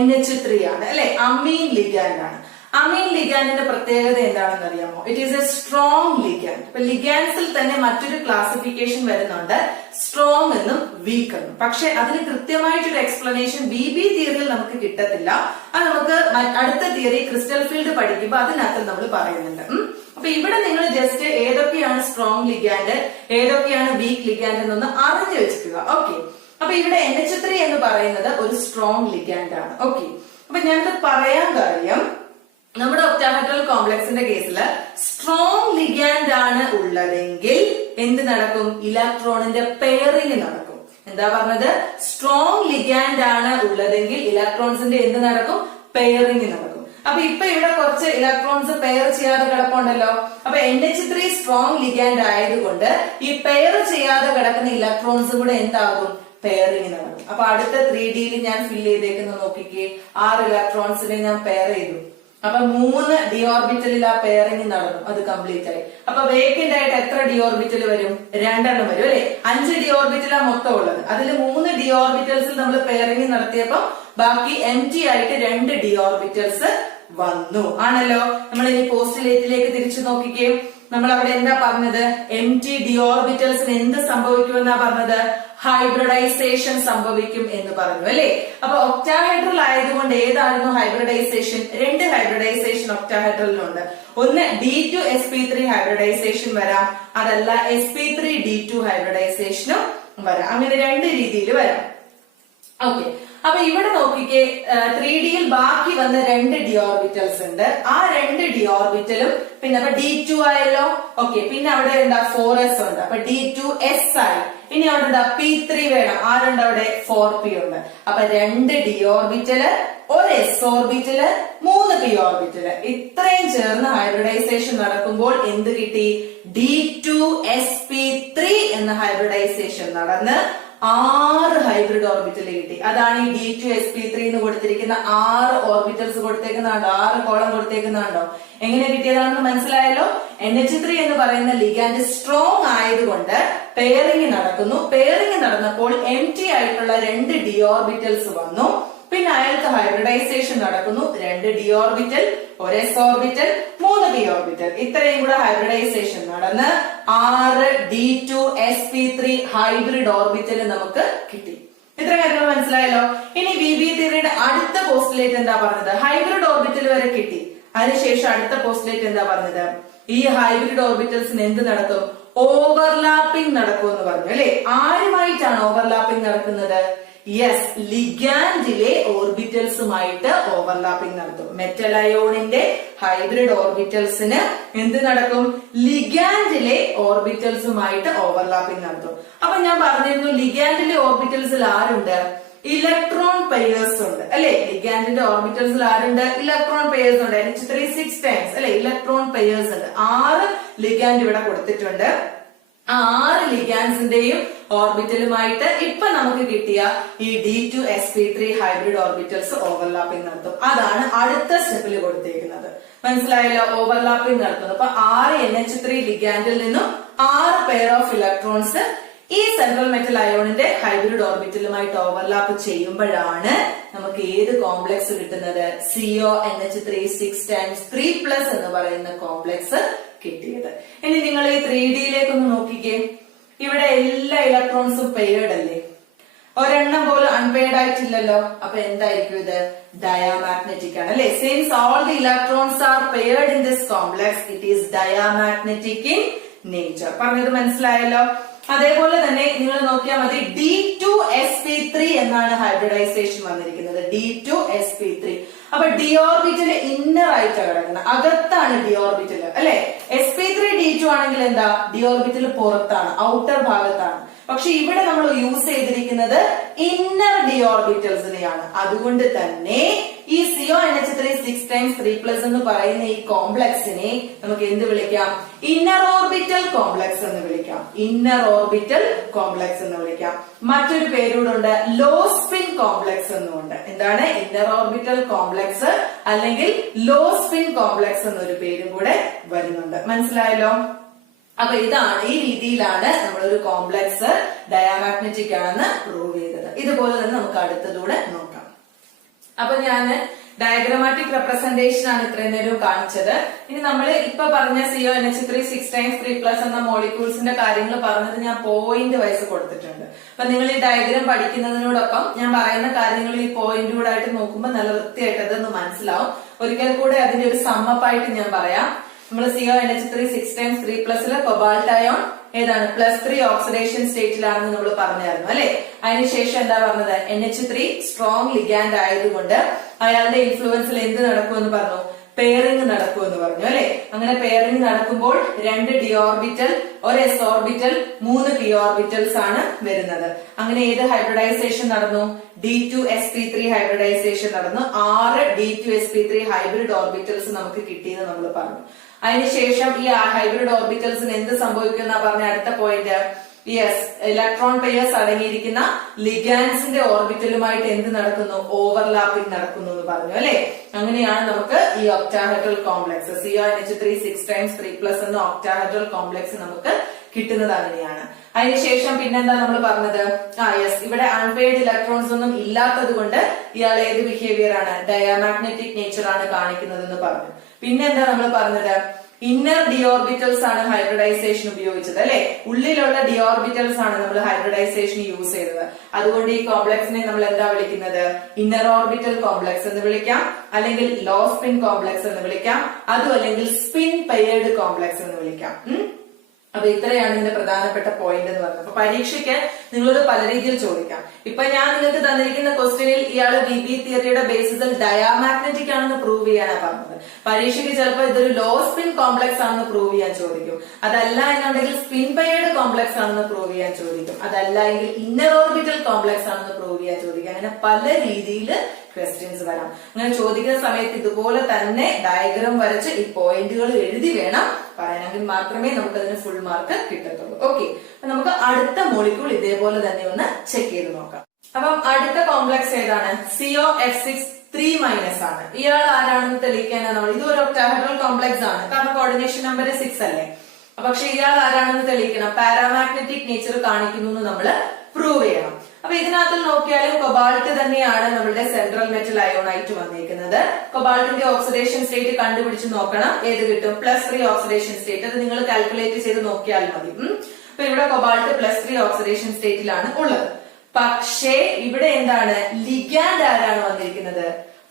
NH3 ആണ് അല്ലെ? അമീൻ ലിഗാൻഡ് ആണ്. അമീൻ ലിഗാൻഡിന്റെ പ്രത്യേകത എന്താണെന്ന് അറിയാമോ? It is A strong ligand. ഇപ്പൊ ലിഗാൻഡ്സിൽ തന്നെ മറ്റൊരു ക്ലാസിഫിക്കേഷൻ വരുന്നുണ്ട്, സ്ട്രോങ് എന്നും വീക്ക് എന്നും. പക്ഷെ അതിന് കൃത്യമായിട്ടൊരു എക്സ്പ്ലനേഷൻ BB തിയറിയിൽ നമുക്ക് കിട്ടത്തില്ല. അത് നമുക്ക് അടുത്ത തിയറി ക്രിസ്റ്റൽ ഫീൽഡ് പഠിക്കുമ്പോൾ അതിനകത്ത് നമ്മൾ പറയുന്നുണ്ട്. അപ്പൊ ഇവിടെ നിങ്ങൾ ജസ്റ്റ് ഏതൊക്കെയാണ് സ്ട്രോങ് ലിഗാൻഡ്, ഏതൊക്കെയാണ് വീക്ക് ലിഗാൻഡ് എന്നൊന്ന് അറിഞ്ഞു വെച്ചിട്ടുക. ഓക്കെ, അപ്പൊ ഇവിടെ NH3 എന്ന് പറയുന്നത് ഒരു സ്ട്രോങ് ലിഗാൻഡ് ആണ്. ഓക്കെ, അപ്പൊ ഞാനിത് പറയാൻ കാര്യം നമ്മുടെ ഒക്ടാഹെഡ്രൽ കോംപ്ലക്സിന്റെ കേസിൽ സ്ട്രോങ് ലിഗാൻഡ് ആണ് ഉള്ളതെങ്കിൽ എന്ത് നടക്കും? ഇലക്ട്രോണിന്റെ പെയറിംഗ് നടക്കും. എന്താ പറഞ്ഞത്? സ്ട്രോങ് ലിഗാൻഡ് ആണ് ഉള്ളതെങ്കിൽ ഇലക്ട്രോൺസിന്റെ എന്ത് നടക്കും? പെയറിംഗ് നടക്കും. അപ്പൊ ഇപ്പൊ ഇവിടെ കുറച്ച് ഇലക്ട്രോൺസ് പെയർ ചെയ്യാതെ കിടപ്പുണ്ടല്ലോ. അപ്പൊ NH3 സ്ട്രോങ് ലിഗാൻഡ് ആയതുകൊണ്ട് ഈ പെയർ ചെയ്യാതെ കിടക്കുന്ന ഇലക്ട്രോൺസ് കൂടെ എന്താകും? പെയറിംഗ് നടക്കും. അപ്പൊ അടുത്ത 3Dയിൽ ഞാൻ ഫില്ല് ചെയ്തേക്കുന്ന നോക്കിക്കേ, 6 ഇലക്ട്രോൺസിനെ ഞാൻ പെയർ ചെയ്തു. അപ്പൊ 3 ഡി ഓർബിറ്റലിൽ ആ പെയറിംഗ് നടന്നു, അത് കംപ്ലീറ്റ് ആയി. അപ്പൊ വേക്കന്റ് ആയിട്ട് എത്ര ഡി ഓർബിറ്റൽ വരും? 2 എണ്ണം വരും അല്ലെ? 5 ഡി ഓർബിറ്റലാ മൊത്തം ഉള്ളത്. അതിൽ 3 ഡി ഓർബിറ്റൽസിൽ നമ്മൾ പെയറിംഗ് നടത്തിയപ്പോ ബാക്കി എംറ്റി ആയിട്ട് 2 ഡി ഓർബിറ്റൽസ് വന്നു ആണല്ലോ. നമ്മൾ ഇനി പോസ്റ്റുലേറ്റിലേക്ക് തിരിച്ചു നോക്കിക്കേ. നമ്മൾ അവിടെ എന്താ പറഞ്ഞത്? എംറ്റി ഡി ഓർബിറ്റൽസിന് എന്ത് സംഭവിക്കുമെന്നാ പറഞ്ഞത്? ഹൈബ്രിഡൈസേഷൻ സംഭവിക്കും എന്ന് പറഞ്ഞു അല്ലെ? അപ്പൊ ഒക്ടാഹെഡ്രൽ ആയതുകൊണ്ട് ഏതായിരുന്നു ഹൈബ്രിഡൈസേഷൻ? 2 ഹൈബ്രിഡൈസേഷൻ ഒക്ടാഹെഡ്രലിനുണ്ട്. ഒന്ന് D2sp3 ഹൈബ്രിഡൈസേഷൻ വരാം, അതല്ല sp3d2 ഹൈബ്രിഡൈസേഷനും വരാം. അങ്ങനെ 2 രീതിയിൽ വരാം. ഓക്കെ, അപ്പൊ ഇവിടെ നോക്കിക്കേ, 3Dയിൽ ബാക്കി വന്ന 2 ഡി ഓർബിറ്റൽസ് ഉണ്ട്. ആ 2 ഡി ഓർബിറ്റലും പിന്നെ അപ്പൊ D2 ആയല്ലോ. ഓക്കെ, പിന്നെ അവിടെ എന്താ? 4s ഉണ്ട്. അപ്പൊ D2s ആയി. ഇനി അവിടെ എന്താ? P3 വേണം. ആരുണ്ട് അവിടെ? 4p ഉണ്ട്. അപ്പൊ 2 D orbital, 1 s orbital, 3 p orbital, ഇത്രയും ചേർന്ന് ഹൈബ്രിഡൈസേഷൻ നടക്കുമ്പോൾ എന്ത് കിട്ടി? D2sp3 എന്ന ഹൈബ്രിഡൈസേഷൻ നടന്ന് 6 ഹൈബ്രിഡ് ഓർബിറ്റൽ കിട്ടി. അതാണ് ഈ D2sp3 എന്ന് കൊടുത്തിരിക്കുന്ന 6 ഓർബിറ്റൽസ് കൊടുത്തേക്കുന്നുണ്ടോ? 6 കോളം കൊടുത്തേക്കുന്നുണ്ടോ? എങ്ങനെ കിട്ടിയതാണെന്ന് മനസ്സിലായല്ലോ. NH3 എന്ന് പറയുന്ന ലിഗാൻഡ് സ്ട്രോങ് ആയതുകൊണ്ട് പെയറിംഗ് നടക്കുന്നു. പെയറിംഗ് നടന്നപ്പോൾ എംറ്റി ആയിട്ടുള്ള 2 ഡി ഓർബിറ്റൽസ് വന്നു. പിന്നെ അയാൾക്ക് ഹൈബ്രിഡൈസേഷൻ നടക്കുന്നു. 2 D orbital, 1 s orbital, 3 p orbital, ഇത്രയും കൂടെ ഹൈബ്രിഡൈസേഷൻ നടന്ന് 6 D2sp3 ഹൈബ്രിഡ് ഓർബിറ്റൽ നമുക്ക് കിട്ടി. ഇത്ര കാര്യങ്ങൾ മനസ്സിലായല്ലോ. ഇനി BB തിയറിയുടെ അടുത്ത പോസ്റ്റുലേറ്റ് എന്താ പറഞ്ഞത്? ഹൈബ്രിഡ് ഓർബിറ്റൽ വരെ കിട്ടി. അതിനുശേഷം അടുത്ത പോസ്റ്റുലേറ്റ് എന്താ പറഞ്ഞത്? ഈ ഹൈബ്രിഡ് ഓർബിറ്റൽസിന് എന്ത് നടക്കും? ഓവർലാപ്പിംഗ് നടക്കും എന്ന് പറഞ്ഞു അല്ലെ? ആരുമായിട്ടാണ് ഓവർലാപ്പിംഗ് നടക്കുന്നത്? യെസ്, ലിഗാൻഡിലെ ഓർബിറ്റൽസുമായിട്ട് ഓവർലാപ്പിംഗ് നടത്തും. മെറ്റൽ അയോണിന്റെ ഹൈബ്രിഡ് ഓർബിറ്റൽസിന് എന്ത് നടക്കും? ലിഗാൻഡിലെ ഓർബിറ്റൽസുമായിട്ട് ഓവർലാപ്പിംഗ് നടത്തും. അപ്പൊ ഞാൻ പറഞ്ഞിരുന്നു ലിഗാൻഡിലെ ഓർബിറ്റൽസിൽ ആരുണ്ട്? ഇലക്ട്രോൺ പെയേഴ്സ് ഉണ്ട് അല്ലെ? ലിഗാൻഡിന്റെ ഓർബിറ്റൽസിൽ ആരുണ്ട്? ഇലക്ട്രോൺ പെയേഴ്സ് ഉണ്ട്. NH3 6 ടൈംസ് അല്ലെ? ഇലക്ട്രോൺ പെയേഴ്സ് ഉണ്ട്. 6 ലിഗാൻഡ് ഇവിടെ കൊടുത്തിട്ടുണ്ട്. 6 ലിഗാൻസിന്റെയും ഓർബിറ്റലുമായിട്ട് ഇപ്പൊ നമുക്ക് കിട്ടിയ ഈ D2sp3 ഹൈബ്രിഡ് ഓർബിറ്റൽസ് ഓവർലാപ്പിംഗ് നടത്തും. അതാണ് അടുത്ത സ്റ്റെപ്പിൽ കൊടുത്തേക്കുന്നത്. മനസ്സിലായല്ലോ? ഓവർലാപ്പിംഗ് നടത്തുന്നത്. അപ്പൊ 6 NH3 ലിഗാൻഡിൽ നിന്നും 6 പെയർ ഓഫ് ഇലക്ട്രോൺസ് ഈ സെൻട്രൽ മെറ്റൽ അയോണിന്റെ ഹൈബ്രിഡ് ഓർബിറ്റലുമായിട്ട് ഓവർലാപ്പ് ചെയ്യുമ്പോഴാണ് നമുക്ക് ഏത് കോംപ്ലക്സ് കിട്ടുന്നത്? CONH3 6 times 3+ എന്ന് പറയുന്ന കോംപ്ലക്സ് കിട്ടിയത്. ഇനി നിങ്ങൾ ഈ 3Dയിലേക്കൊന്ന് നോക്കിക്കേ. ഇവിടെ എല്ലാ ഇലക്ട്രോൺസും പെയർഡ് അല്ലേ? ഒരെണ്ണം പോലും അൺപെയർഡ് ആയിട്ടില്ലല്ലോ. അപ്പൊ എന്തായിരിക്കും ഇത്? ഡയാമാഗ്നറ്റിക് ആണ് അല്ലെ? Since all the electrons are paired in this complex, it is diamagnetic in nature. പറഞ്ഞത് മനസ്സിലായല്ലോ? അതേപോലെ തന്നെ നിങ്ങൾ നോക്കിയാൽ മതി, D2sp3 എന്നാണ് ഹൈബ്രിഡൈസേഷൻ വന്നിരിക്കുന്നത്. D2sp3. അപ്പൊ ഡി ഓർബിറ്റൽ ഇന്നർ ആയിട്ടാണ് കിടക്കുന്നത്, അകത്താണ് ഡി ഓർബിറ്റൽ അല്ലെ? sp3 D2 ആണെങ്കിൽ എന്താ? ഡി ഓർബിറ്റൽ പുറത്താണ്, ഔട്ടർ ഭാഗത്താണ്. പക്ഷെ ഇവിടെ നമ്മൾ യൂസ് ചെയ്തിരിക്കുന്നത് ഇന്നർ ഡി ഓർബിറ്റൽസിനെയാണ്. അതുകൊണ്ട് തന്നെ ഈ CONH3 6 times 3+ എന്ന് പറയുന്ന ഈ കോംപ്ലക്സിനെ നമുക്ക് എന്ത് വിളിക്കാം? ഇന്നർ ഓർബിറ്റൽ കോംപ്ലക്സ് എന്ന് വിളിക്കാം. ഇന്നർ ഓർബിറ്റൽ കോംപ്ലക്സ് എന്ന് വിളിക്കാം. മറ്റൊരു പേരൂടുണ്ട്, ലോ സ്പിൻ കോംപ്ലക്സ് എന്നുണ്ട്. എന്താണ്? ഇന്നർ ഓർബിറ്റൽ കോംപ്ലക്സ് അല്ലെങ്കിൽ ലോ സ്പിൻ കോംപ്ലക്സ് എന്നൊരു പേരും കൂടെ വരുന്നുണ്ട്. മനസ്സിലായല്ലോ? അപ്പൊ ഇതാണ്, ഈ രീതിയിലാണ് നമ്മളൊരു കോംപ്ലക്സ് ഡയാമാഗ്നറ്റിക് ആണെന്ന് പ്രൂവ് ചെയ്തത്. ഇതുപോലെ തന്നെ നമുക്ക് അടുത്തതൂടെ നോക്കാം. അപ്പൊ ഞാന് ഡയഗ്രമാറ്റിക് റെപ്രസെന്റേഷൻ ആണ് ഇത്രയും നേരം കാണിച്ചത്. ഇനി നമ്മൾ ഇപ്പൊ പറഞ്ഞ CONH3 6 times 3+ എന്ന മോളിക്യൂൾസിന്റെ കാര്യങ്ങൾ പറഞ്ഞത് ഞാൻ പോയിന്റ് വൈസ് കൊടുത്തിട്ടുണ്ട്. അപ്പൊ നിങ്ങൾ ഈ ഡയഗ്രാം പഠിക്കുന്നതിനോടൊപ്പം ഞാൻ പറയുന്ന കാര്യങ്ങൾ ഈ പോയിന്റ് കൂടെ ആയിട്ട് നോക്കുമ്പോൾ നല്ല വൃത്തിയായിട്ട് അതൊന്ന് മനസ്സിലാവും. ഒരിക്കൽ കൂടെ അതിന്റെ ഒരു സമ്മപ്പ് ആയിട്ട് ഞാൻ പറയാം. നമ്മൾ CONH3 6 times 3+ കൊബാൾട്ട് അയോൺ ഏതാണ്? +3 ഓക്സിഡേഷൻ സ്റ്റേറ്റിലാണെന്ന് നമ്മൾ പറഞ്ഞായിരുന്നു അല്ലെ? അതിനുശേഷം എന്താ പറഞ്ഞത്? NH3 സ്ട്രോങ് ലിഗാൻഡ് ആയതുകൊണ്ട് അയാളുടെ ഇൻഫ്ലുവൻസിൽ എന്ത് നടക്കുമെന്ന് പറഞ്ഞു? പെയറിംഗ് നടക്കുമെന്ന് പറഞ്ഞു അല്ലെ? അങ്ങനെ പെയറിംഗ് നടക്കുമ്പോൾ 2 D orbital, 1 s orbital, 3 p orbitals ആണ് വരുന്നത്. അങ്ങനെ ഏത് ഹൈബ്രിഡൈസേഷൻ നടന്നു? D2sp3 ഹൈബ്രിഡൈസേഷൻ നടന്നു. 6 D2sp3 ഹൈബ്രിഡ് ഓർബിറ്റൽസ് നമുക്ക് കിട്ടിയെന്ന് നമ്മൾ പറഞ്ഞു. അതിനുശേഷം ഈ ഹൈബ്രിഡ് ഓർബിറ്റൽസിന് എന്ത് സംഭവിക്കുന്ന പറഞ്ഞ അടുത്ത പോയിന്റ്, യെസ്, ഇലക്ട്രോൺ പെയേഴ്സ് അടങ്ങിയിരിക്കുന്ന ലിഗാൻസിന്റെ ഓർബിറ്റലുമായിട്ട് എന്ത് നടക്കുന്നു? ഓവർലാപ്പിംഗ് നടക്കുന്നു എന്ന് പറഞ്ഞു അല്ലെ? അങ്ങനെയാണ് നമുക്ക് ഈ ഒക്ടാഹെഡ്രൽ കോംപ്ലക്സ് CONH3 6 times 3+ എന്ന ഒക്ടാഹെഡ്രൽ കോംപ്ലക്സ് നമുക്ക് കിട്ടുന്നത് അങ്ങനെയാണ്. അതിനുശേഷം പിന്നെന്താ നമ്മൾ പറഞ്ഞത്? യെസ്, ഇവിടെ അൺപെയർഡ് ഇലക്ട്രോൺസ് ഒന്നും ഇല്ലാത്തത് കൊണ്ട് ഇയാൾ ഏത് ബിഹേവിയർ ആണ്? ഡയാമാഗ്നറ്റിക് നേച്ചർ ആണ് കാണിക്കുന്നത് എന്ന് പറഞ്ഞു. പിന്നെന്താ നമ്മൾ പറഞ്ഞത്? ഇന്നർ ഡി ഓർബിറ്റൽസ് ആണ് ഹൈബ്രിഡൈസേഷൻ ഉപയോഗിച്ചത് അല്ലെ? ഉള്ളിലുള്ള ഡി ഓർബിറ്റൽസ് ആണ് നമ്മൾ ഹൈബ്രിഡൈസേഷൻ യൂസ് ചെയ്തത്. അതുകൊണ്ട് ഈ കോംപ്ലക്സിനെ നമ്മൾ എന്താ വിളിക്കുന്നത്? ഇന്നർ ഓർബിറ്റൽ കോംപ്ലക്സ് എന്ന് വിളിക്കാം, അല്ലെങ്കിൽ ലോ സ്പിൻ കോംപ്ലക്സ് എന്ന് വിളിക്കാം, അതും അല്ലെങ്കിൽ സ്പിൻ പെയർഡ് കോംപ്ലക്സ് എന്ന് വിളിക്കാം. അപ്പൊ ഇത്രയാണ് ഇതിന്റെ പ്രധാനപ്പെട്ട പോയിന്റ് എന്ന് പറയുന്നത്. അപ്പൊ പരീക്ഷയ്ക്ക് നിങ്ങളോട് പല രീതിയിൽ ചോദിക്കാം. ഇപ്പൊ ഞാൻ നിങ്ങൾക്ക് തന്നിരിക്കുന്ന ക്വസ്റ്റ്യനിൽ ഇയാള് ബി തിയറിയുടെ ബേസിസിൽ ഡയാമാഗ്നറ്റിക് ആണെന്ന് പ്രൂവ് ചെയ്യാനാണ് പറഞ്ഞത്. പരീക്ഷയ്ക്ക് ചിലപ്പോൾ ഇതൊരു ലോ സ്പിൻ കോംപ്ലക്സ് ആണെന്ന് പ്രൂവ് ചെയ്യാൻ ചോദിക്കും. അതല്ല എന്നുണ്ടെങ്കിൽ സ്പിൻ പെയർഡ് കോംപ്ലക്സ് ആണെന്ന് പ്രൂവ് ചെയ്യാൻ ചോദിക്കും. അതല്ല എങ്കിൽ ഇന്നർ ഓർബിറ്റൽ കോംപ്ലക്സ് ആണെന്ന് പ്രൂവ് ചെയ്യാൻ ചോദിക്കും. അങ്ങനെ പല രീതിയിൽ ക്വസ്റ്റ്യൻസ് വരാം. അങ്ങനെ ചോദിക്കുന്ന സമയത്ത് ഇതുപോലെ തന്നെ ഡയഗ്രാം വരച്ച് ഈ പോയിന്റുകൾ എഴുതി വേണം പറയാനെങ്കിൽ മാത്രമേ നമുക്ക് അതിന് ഫുൾ മാർക്ക് കിട്ടത്തുള്ളൂ. ഓക്കെ, അപ്പൊ നമുക്ക് അടുത്ത മോളിക്യൂൾ ഇതേപോലെ തന്നെ ഒന്ന് ചെക്ക് ചെയ്ത് നോക്കാം. അപ്പം അടുത്ത കോംപ്ലക്സ് ഏതാണ്? COF6 3- ആണ്. ഇയാൾ ആരാണെന്ന് തെളിയിക്കാനാണ് നമ്മൾ, ഇത് ഒരു ഒക്ടാഹെഡ്രൽ കോംപ്ലക്സ് ആണ്, കാരണം കോർഡിനേഷൻ നമ്പർ 6 അല്ലേ? പക്ഷെ ഇയാൾ ആരാണെന്ന് തെളിയിക്കണം. പാരാമാഗ്നറ്റിക് നേച്ചർ കാണിക്കുന്നു എന്ന് നമ്മൾ പ്രൂവ് ചെയ്യണം. അപ്പൊ ഇതിനകത്ത് നോക്കിയാലും കൊബാൾട്ട് തന്നെയാണ് നമ്മുടെ സെൻട്രൽ മെറ്റൽ അയോൺ ആയിട്ട് വന്നിരിക്കുന്നത്. കൊബാൾട്ടിന്റെ ഓക്സിഡേഷൻ സ്റ്റേറ്റ് കണ്ടുപിടിച്ച് നോക്കണം. ഏത് കിട്ടും? +3 ഓക്സിഡേഷൻ സ്റ്റേറ്റ്. അത് നിങ്ങൾ കാൽക്കുലേറ്റ് ചെയ്ത് നോക്കിയാൽ മതി. അപ്പൊ ഇവിടെ കൊബാൾട്ട് +3 ഓക്സിഡേഷൻ സ്റ്റേറ്റിലാണ് ഉള്ളത്. പക്ഷേ ഇവിടെ എന്താണ്? ലിഗാൻഡ് ആരാണ് വന്നിരിക്കുന്നത്?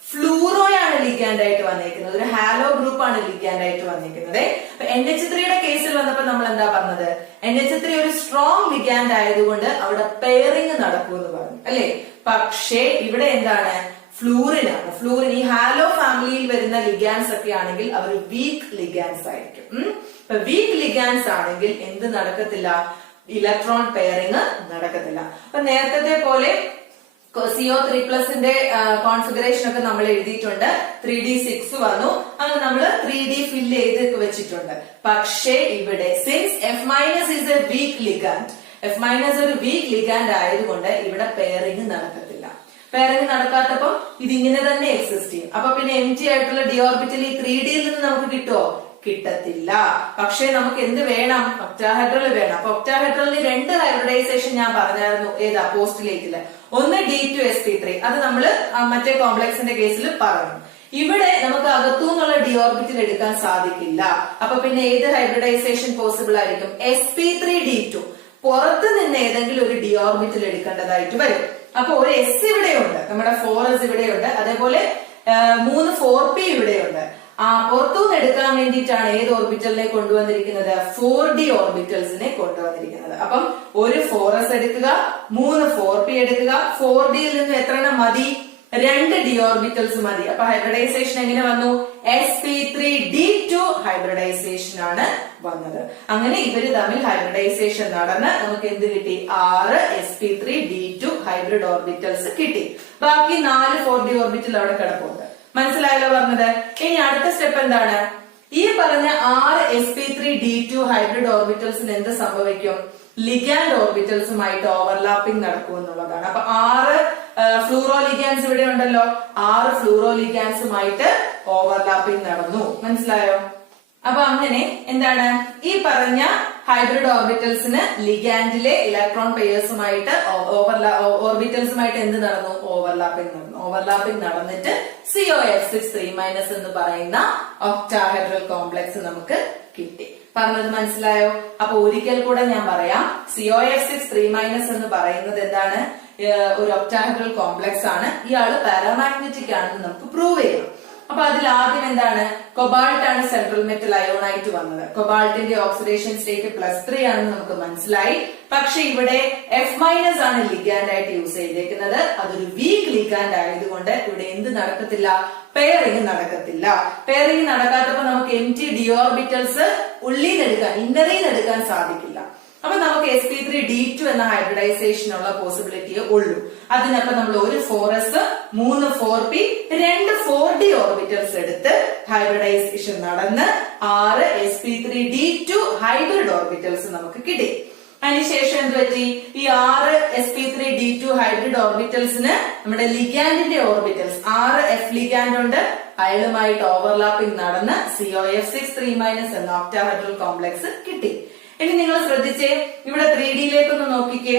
ഫ്ലൂറോയാണ് ലിഗാൻഡ് ആയിട്ട് വന്നിരിക്കുന്നത്. ഒരു ഹാലോ ഗ്രൂപ്പ് ആണ് ലിഗാൻഡ് ആയിട്ട് വന്നിരിക്കുന്നത്. അപ്പൊ NH3യുടെ കേസിൽ വന്നപ്പോ നമ്മൾ എന്താ പറഞ്ഞത്? NH3 ഒരു സ്ട്രോങ് ലിഗാൻഡ് ആയതുകൊണ്ട് അവിടെ പെയറിംഗ് നടക്കുമെന്ന് പറഞ്ഞു അല്ലെ? പക്ഷേ ഇവിടെ എന്താണ്? ഫ്ലൂറിനാണ്. ഫ്ലൂറിൻ ഈ ഹാലോ ഫാമിലിയിൽ വരുന്ന ലിഗാൻസ് ഒക്കെ ആണെങ്കിൽ അവർ വീക്ക് ലിഗാൻസ് ആയിരിക്കും. ഇപ്പൊ വീക്ക് ലിഗാൻസ് ആണെങ്കിൽ എന്ത് നടക്കത്തില്ല? ഇലക്ട്രോൺ പെയറിംഗ് നടക്കത്തില്ല. അപ്പൊ നേരത്തെ പോലെ CO3+ന്റെ കോൺഫിഗറേഷൻ ഒക്കെ നമ്മൾ എഴുതിയിട്ടുണ്ട്. 3D6 വന്നു. അങ്ങനെ നമ്മൾ 3D ഫില്ല് ചെയ്ത് വെച്ചിട്ടുണ്ട്. പക്ഷേ ഇവിടെ since F- is a weak ligand, F- ഒരു വീക്ക് ലിഗാൻഡ് ആയതുകൊണ്ട് ഇവിടെ പെയറിംഗ് നടക്കത്തില്ല. പെയറിംഗ് നടക്കാത്തപ്പം ഇതിങ്ങനെ തന്നെ എക്സിസ്റ്റ് ചെയ്യും. അപ്പൊ പിന്നെ MG ആയിട്ടുള്ള ഡി ഓർബിറ്റൽ ഈ 3Dയിൽ നിന്ന് നമുക്ക് കിട്ടുമോ? കിട്ടത്തില്ല. പക്ഷേ നമുക്ക് എന്ത് വേണം? ഒക്ടാഹെഡ്രൽ വേണം. അപ്പൊ ഒക്ടാഹെഡ്രലിന് 2 ഹൈബ്രിഡൈസേഷൻ ഞാൻ പറഞ്ഞായിരുന്നു. ഏതാ? പോസ്റ്റുലേറ്റില്. ഒന്ന് D2sp3, അത് നമ്മള് മറ്റേ കോംപ്ലക്സിന്റെ കേസിൽ പറഞ്ഞു. ഇവിടെ നമുക്ക് അകത്തുനിന്നുള്ള ഡി ഓർബിറ്റൽ എടുക്കാൻ സാധിക്കില്ല. അപ്പൊ പിന്നെ ഏത് ഹൈബ്രിഡൈസേഷൻ പോസിബിൾ ആയിരിക്കും? sp3d2. പുറത്ത് നിന്ന് ഏതെങ്കിലും ഒരു ഡി ഓർബിറ്റൽ എടുക്കേണ്ടതായിട്ട് വരും. അപ്പൊ ഒരു S ഇവിടെയുണ്ട്, നമ്മുടെ 4s ഇവിടെയുണ്ട്, അതേപോലെ 3 4p ഇവിടെയുണ്ട്. പുറത്തുനിന്ന് എടുക്കാൻ വേണ്ടിയിട്ടാണ് ഏത് ഓർബിറ്റലിനെ കൊണ്ടുവന്നിരിക്കുന്നത്? 4D ഓർബിറ്റൽസിനെ കൊണ്ടുവന്നിരിക്കുന്നത്. അപ്പം ഒരു 4s എടുക്കുക, 3 4p എടുക്കുക. 4Dയിൽ നിന്ന് എത്ര എണ്ണം മതി? 2 ഡി ഓർബിറ്റൽസ് മതി. അപ്പൊ ഹൈബ്രിഡൈസേഷൻ എങ്ങനെ വന്നു? sp3d2 ഹൈബ്രിഡൈസേഷൻ ആണ് വന്നത്. അങ്ങനെ ഇവര് തമ്മിൽ ഹൈബ്രിഡൈസേഷൻ നടന്ന് നമുക്ക് എന്ത് കിട്ടി? 6 sp3d2 ഹൈബ്രിഡ് ഓർബിറ്റൽസ് കിട്ടി. ബാക്കി 4 4D ഓർബിറ്റൽ അവിടെ കിടപ്പുണ്ട്. മനസ്സിലായല്ലോ പറഞ്ഞത്? ഇനി അടുത്ത സ്റ്റെപ്പ് എന്താണ്? ഈ പറഞ്ഞ 6 sp3d2 ഹൈബ്രിഡ് ഓർബിറ്റൽസിന് എന്ത് സംഭവിക്കും? ലിഗാൻഡ് ഓർബിറ്റൽസുമായിട്ട് ഓവർലാപ്പിംഗ് നടക്കും എന്നുള്ളതാണ്. അപ്പൊ 6 ഫ്ലൂറോ ലിഗാൻസ് ഇവിടെ ഉണ്ടല്ലോ, 6 ഫ്ലൂറോ ലിഗാൻസുമായിട്ട് ഓവർലാപ്പിംഗ് നടന്നു. മനസ്സിലായോ? അപ്പൊ അങ്ങനെ എന്താണ് ഈ പറഞ്ഞ ഹൈബ്രിഡ് ഓർബിറ്റൽസിന് ലിഗാൻഡിലെ ഇലക്ട്രോൺ പെയേഴ്സുമായിട്ട് ഓർബിറ്റൽസുമായിട്ട് എന്ത് നടന്നു? ഓവർലാപ്പിംഗ് നടന്നു. ഓവർലാപ്പിംഗ് നടന്നിട്ട് COF6 3- എന്ന് പറയുന്ന ഒക്ടാഹെഡ്രൽ കോംപ്ലക്സ് നമുക്ക് കിട്ടി. പറഞ്ഞത് മനസ്സിലായോ? അപ്പൊ ഒരിക്കൽ കൂടെ ഞാൻ പറയാം. COF6 3- എന്ന് പറയുന്നത് എന്താണ്? ഒരു ഒക്ടാഹെഡ്രൽ കോംപ്ലക്സ് ആണ്. ഇയാള് പാരാമാഗ്നറ്റിക് ആണെന്ന് നമുക്ക് പ്രൂവ് ചെയ്യണം. അപ്പൊ അതിൽ ആദ്യം എന്താണ്? കൊബാൾട്ട് ആണ് സെൻട്രൽ മെറ്റൽ അയോൺ ആയിട്ട് വന്നത്. കൊബാൾട്ടിന്റെ ഓക്സിഡേഷൻ സ്റ്റേറ്റ് +3 ആണെന്ന് നമുക്ക് മനസ്സിലായി. പക്ഷെ ഇവിടെ F- ആണ് ലിഗാൻഡ് ആയിട്ട് യൂസ് ചെയ്തേക്കുന്നത്. അതൊരു വീക്ക് ലിഗാൻഡ് ആയതുകൊണ്ട് ഇവിടെ എന്ത് നടക്കത്തില്ല? പെയറിംഗ് നടക്കത്തില്ല. പെയറിംഗ് നടക്കാത്തപ്പോ നമുക്ക് MT ഡി ഓർബിറ്റൽസ് ഇന്നറിൽ നിന്ന് എടുക്കാൻ സാധിക്കില്ല. അപ്പൊ നമുക്ക് sp3d2 എന്ന ഹൈബ്രിഡൈസേഷനുള്ള പോസിബിലിറ്റിയെ ഉള്ളൂ. അതിനപ്പം നമ്മൾ ഒരു 4s 3 4p 2 4D ഓർബിറ്റൽസ് എടുത്ത് ഹൈബ്രിഡൈസേഷൻ നടന്ന് 6 sp3d2 ഹൈബ്രിഡ് ഓർബിറ്റൽസ് നമുക്ക് കിട്ടി. അതിനുശേഷം എന്ത് പറ്റി? ഈ 6 sp3d2 ഹൈബ്രിഡ് ഓർബിറ്റൽസിന് നമ്മുടെ ലിഗാൻഡിന്റെ ഓർബിറ്റൽസ് 6 F ലിഗാൻഡ് ഉണ്ട്, അയാളുമായിട്ട് ഓവർലാപ്പിംഗ് നടന്ന് COF6 3- എന്ന ഒക്ടാഹെഡ്രൽ കോംപ്ലക്സ് കിട്ടി. ഇനി നിങ്ങൾ ശ്രദ്ധിച്ചേ, ഇവിടെ 3Dയിലേക്കൊന്ന് നോക്കിക്കേ.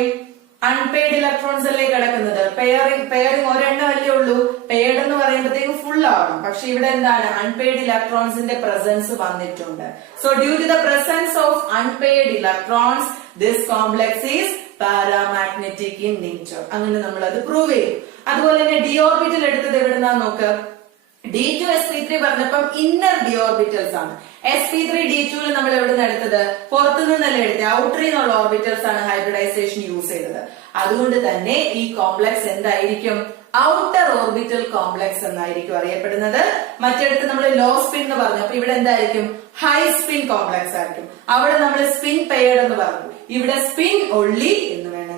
അൺപെയ്ഡ് ഇലക്ട്രോൺസ് അല്ലേ കിടക്കുന്നത്? പെയറിംഗ് ഒരെണ്ണം അല്ലേ ഉള്ളൂ. പെയ്ഡ് എന്ന് പറയുമ്പോഴത്തേക്കും ഫുൾ ആവണം. പക്ഷെ ഇവിടെ എന്താണ്? അൺപെയ്ഡ് ഇലക്ട്രോൺസിന്റെ പ്രസൻസ് വന്നിട്ടുണ്ട്. So due to the presence of unpaired electrons this complex is paramagnetic in nature. അങ്ങനെ നമ്മൾ അത് പ്രൂവ് ചെയ്യും. അതുപോലെ തന്നെ ഡി ഓർബിറ്റൽ എടുത്തത് എവിടുന്നാ നോക്ക്? D2sp3 പറഞ്ഞപ്പം ഇന്നർ ഡി ഓർബിറ്റൽസ് ആണ്. sp3d2 നമ്മൾ എവിടെ നിന്ന് എടുത്തത്? പുറത്തു നിന്നല്ലേ എടുത്തത്. ഔട്ടറിൽ നിന്നുള്ള ഓർബിറ്റൽസ് ആണ് ഹൈബ്രിഡൈസേഷൻ യൂസ് ചെയ്തത്. അതുകൊണ്ട് തന്നെ ഈ കോംപ്ലക്സ് എന്തായിരിക്കും? ഔട്ടർ ഓർബിറ്റൽ കോംപ്ലക്സ് എന്നായിരിക്കും അറിയപ്പെടുന്നത്. മറ്റിടത്ത് നമ്മൾ ലോ സ്പിൻ എന്ന് പറഞ്ഞു. അപ്പൊ ഇവിടെ എന്തായിരിക്കും? ഹൈ സ്പിൻ കോംപ്ലക്സ് ആയിരിക്കും. അവിടെ നമ്മൾ സ്പിൻ പെയർഡ് എന്ന് പറഞ്ഞു. ഇവിടെ സ്പിൻ ഒള്ളി എന്ന് വേണമെങ്കിലും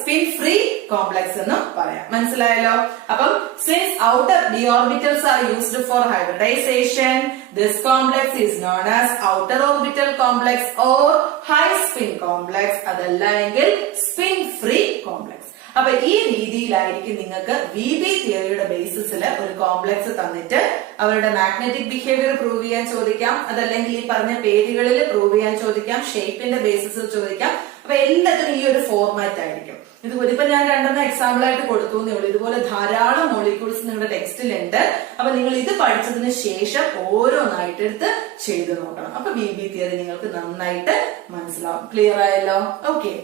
സ്പിൻ ഫ്രീ കോംപ്ലക്സ് എന്നും പറയാം. മനസ്സിലായല്ലോ? അപ്പം since outer d orbitals are used for hybridisation, this complex is known as outer orbital complex or high spin complex. അതല്ല എങ്കിൽ സ്പിൻ ഫ്രീ കോംപ്ലക്സ്. അപ്പൊ ഈ രീതിയിലായിരിക്കും നിങ്ങൾക്ക് VB തിയറിയുടെ ബേസിസിൽ ഒരു കോംപ്ലക്സ് തന്നിട്ട് അവരുടെ മാഗ്നറ്റിക് ബിഹേവിയർ പ്രൂവ് ചെയ്യാൻ ചോദിക്കാം. അതല്ലെങ്കിൽ ഈ പറഞ്ഞ പേരുകളിൽ പ്രൂവ് ചെയ്യാൻ ചോദിക്കാം, ഷേപ്പിന്റെ ബേസിസിൽ ചോദിക്കാം. അപ്പൊ എല്ലാത്തിനും ഈ ഒരു ഫോർമാറ്റ് ആയിരിക്കും. ഇതിപ്പോ ഞാൻ 2 എക്സാമ്പിൾ ആയിട്ട് കൊടുത്തു എന്നേ ഉള്ളൂ. ഇതുപോലെ ധാരാളം മോളിക്യൂൾസ് നിങ്ങളുടെ ടെക്സ്റ്റിലുണ്ട്. അപ്പൊ നിങ്ങൾ ഇത് പഠിച്ചതിന് ശേഷം ഓരോന്നായിട്ട് എടുത്ത് ചെയ്ത് നോക്കണം. അപ്പൊ VB തിയറി നിങ്ങൾക്ക് നന്നായിട്ട് മനസ്സിലാവും. ക്ലിയർ ആയല്ലോ? ഓക്കെ.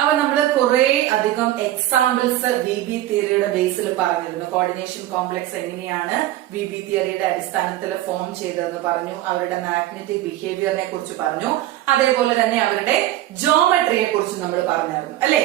അപ്പൊ നമ്മള് കുറെ അധികം എക്സാമ്പിൾസ് VB തിയറിയുടെ ബേസിൽ പറഞ്ഞിരുന്നു. കോർഡിനേഷൻ കോംപ്ലക്സ് എങ്ങനെയാണ് VB തിയറിയുടെ അടിസ്ഥാനത്തിൽ ഫോം ചെയ്തതെന്ന് പറഞ്ഞു. അവരുടെ മാഗ്നറ്റിക് ബിഹേവിയറിനെ കുറിച്ച് പറഞ്ഞു. അതേപോലെ തന്നെ അവരുടെ ജോമെട്രിയെ കുറിച്ച് നമ്മൾ പറഞ്ഞായിരുന്നു അല്ലെ?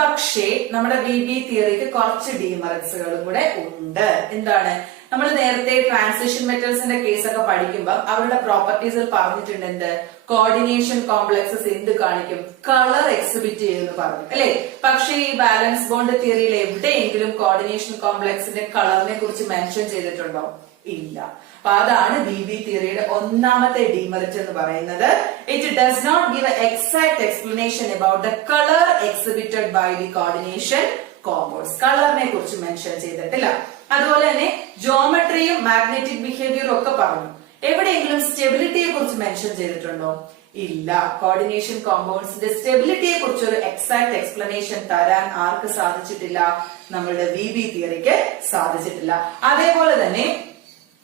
പക്ഷേ നമ്മുടെ VB തിയറിക്ക് കുറച്ച് ഡീമെറിറ്റ്സുകളും കൂടെ ഉണ്ട്. എന്താണ്? നമ്മൾ നേരത്തെ ട്രാൻസിഷൻ മെറ്റൽസിന്റെ കേസൊക്കെ പഠിക്കുമ്പോൾ അവരുടെ പ്രോപ്പർട്ടീസിൽ പറഞ്ഞിട്ടുണ്ട് എന്ത്, കോർഡിനേഷൻ കോംപ്ലക്സസ് എന്ത് കാണിക്കും, കളർ എക്സിബിറ്റ് ചെയ്യുമെന്ന് പറഞ്ഞു അല്ലെ. പക്ഷേ ഈ ബാലൻസ് ബോണ്ട് തിയറിയിൽ എവിടെയെങ്കിലും കോർഡിനേഷൻ കോംപ്ലക്സിന്റെ കളറിനെ കുറിച്ച് മെൻഷൻ ചെയ്തിട്ടുണ്ടോ? ഇല്ല. അപ്പൊ അതാണ് BB തിയറിയുടെ ഒന്നാമത്തെ ഡിമെറിറ്റ് എന്ന് പറയുന്നത്. It does not give exact explanation about the colour exhibited by the coordination compounds. കളറിനെ കുറിച്ച് മെൻഷൻ ചെയ്തിട്ടില്ല. അതുപോലെ തന്നെ ജോമെട്രിയും മാഗ്നറ്റിക് ബിഹേവിയറും ഒക്കെ പറഞ്ഞു. എവിടെയെങ്കിലും സ്റ്റെബിലിറ്റിയെ കുറിച്ച് മെൻഷൻ ചെയ്തിട്ടുണ്ടോ? ഇല്ല. കോർഡിനേഷൻ കോമ്പൗണ്ട്സിന്റെ സ്റ്റെബിലിറ്റിയെ കുറിച്ച് ഒരു എക്സാക്ട് എക്സ്പ്ലനേഷൻ തരാൻ ആർക്ക് സാധിച്ചിട്ടില്ല? നമ്മളുടെ BB തിയറിക്ക് സാധിച്ചിട്ടില്ല. അതേപോലെ തന്നെ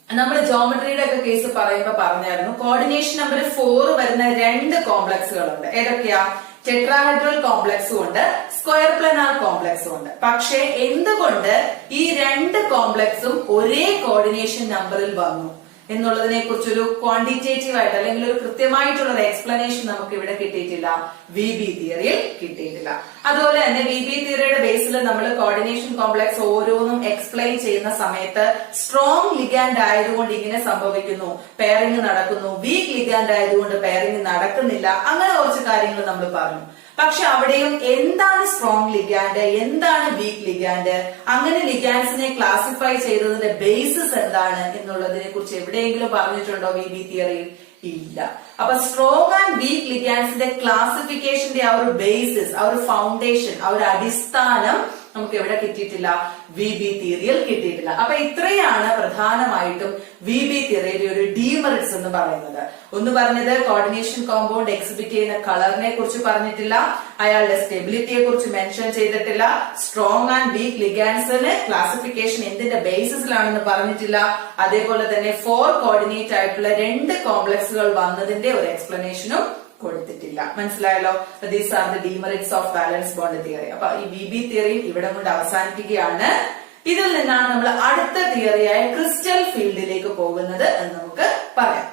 നമ്മൾ ജോമെട്രിയുടെ ഒക്കെ കേസ് പറയുമ്പോ പറഞ്ഞായിരുന്നു, കോർഡിനേഷൻ നമ്പർ 4 വരുന്ന 2 കോംപ്ലക്സുകളുണ്ട്. ഏതൊക്കെയാ? ടെട്രാഹെഡ്രൽ കോംപ്ലക്സും ഉണ്ട്, സ്ക്വയർ പ്ലനാർ കോംപ്ലക്സും ഉണ്ട്. പക്ഷെ എന്തുകൊണ്ട് ഈ 2 കോംപ്ലക്സും ഒരേ കോർഡിനേഷൻ നമ്പറിൽ വന്നു എന്നുള്ളതിനെ കുറിച്ചൊരു ക്വാണ്ടിറ്റേറ്റീവ് ആയിട്ട് അല്ലെങ്കിൽ ഒരു കൃത്യമായിട്ടുള്ള ഒരു എക്സ്പ്ലനേഷൻ നമുക്ക് ഇവിടെ കിട്ടിയിട്ടില്ല, BB തിയറിയിൽ കിട്ടിയിട്ടില്ല. അതുപോലെ തന്നെ BB തിയറിയുടെ ബേസിൽ നമ്മൾ കോർഡിനേഷൻ കോംപ്ലക്സ് ഓരോന്നും എക്സ്പ്ലെയിൻ ചെയ്യുന്ന സമയത്ത് സ്ട്രോങ് ലിഗാൻഡ് ആയതുകൊണ്ട് ഇങ്ങനെ സംഭവിക്കുന്നു, പെയറിംഗ് നടക്കുന്നു, വീക്ക് ലിഗാൻഡ് ആയതുകൊണ്ട് പെയറിംഗ് നടക്കുന്നില്ല, അങ്ങനെ കുറച്ച് കാര്യങ്ങൾ നമ്മൾ പറഞ്ഞു. പക്ഷെ അവിടെയും എന്താണ് സ്ട്രോങ് ലിഗാൻഡ്, എന്താണ് വീക്ക് ലിഗാൻഡ്, അങ്ങനെ ലിഗാൻഡ്സിനെ ക്ലാസിഫൈ ചെയ്തതിന്റെ ബേസിസ് എന്താണ് എന്നുള്ളതിനെ കുറിച്ച് എവിടെയെങ്കിലും പറഞ്ഞിട്ടുണ്ടോ BB തിയറിയിൽ? ഇല്ല. അപ്പൊ സ്ട്രോങ് ആൻഡ് വീക്ക് ലിഗാൻഡ്സിന്റെ ക്ലാസിഫിക്കേഷന്റെ ആ ഒരു ബേസിസ്, ആ ഒരു ഫൗണ്ടേഷൻ, ആ ഒരു അടിസ്ഥാനം നമുക്ക് എവിടെ കിട്ടിയിട്ടില്ല? BB തിയറിയിൽ കിട്ടിയിട്ടില്ല. അപ്പൊ ഇത്രയാണ് പ്രധാനമായിട്ടും BB തിയറിയുടെ ഒരു ഡീമെറിറ്റ്സ് എന്ന് പറയുന്നത്. ഒന്ന് പറഞ്ഞത് കോർഡിനേഷൻ കോമ്പൗണ്ട് എക്സിബിറ്റ് ചെയ്യുന്ന കളറിനെ കുറിച്ച് പറഞ്ഞിട്ടില്ല, അയാളുടെ സ്റ്റെബിലിറ്റിയെ കുറിച്ച് മെൻഷൻ ചെയ്തിട്ടില്ല, സ്ട്രോങ് ആൻഡ് വീക്ക് ലിഗാൻഡ്സിന് ക്ലാസിഫിക്കേഷൻ എന്തിന്റെ ബേസിസിലാണെന്ന് പറഞ്ഞിട്ടില്ല, അതേപോലെ തന്നെ 4 കോർഡിനേറ്റ് ആയിട്ടുള്ള 2 കോംപ്ലക്സുകൾ വന്നതിന്റെ ഒരു എക്സ്പ്ലനേഷനും കൊടുത്തിട്ടില്ല. മനസ്സിലായല്ലോ? These are the demerits of balance bond theory. അപ്പൊ ഈ BB തിയറി ഇവിടെ കൊണ്ട് അവസാനിപ്പിക്കുകയാണ്. ഇതിൽ നിന്നാണ് നമ്മൾ അടുത്ത തിയറിയായ ക്രിസ്റ്റൽ ഫീൽഡിലേക്ക് പോകുന്നത് എന്ന് നമുക്ക് പറയാം.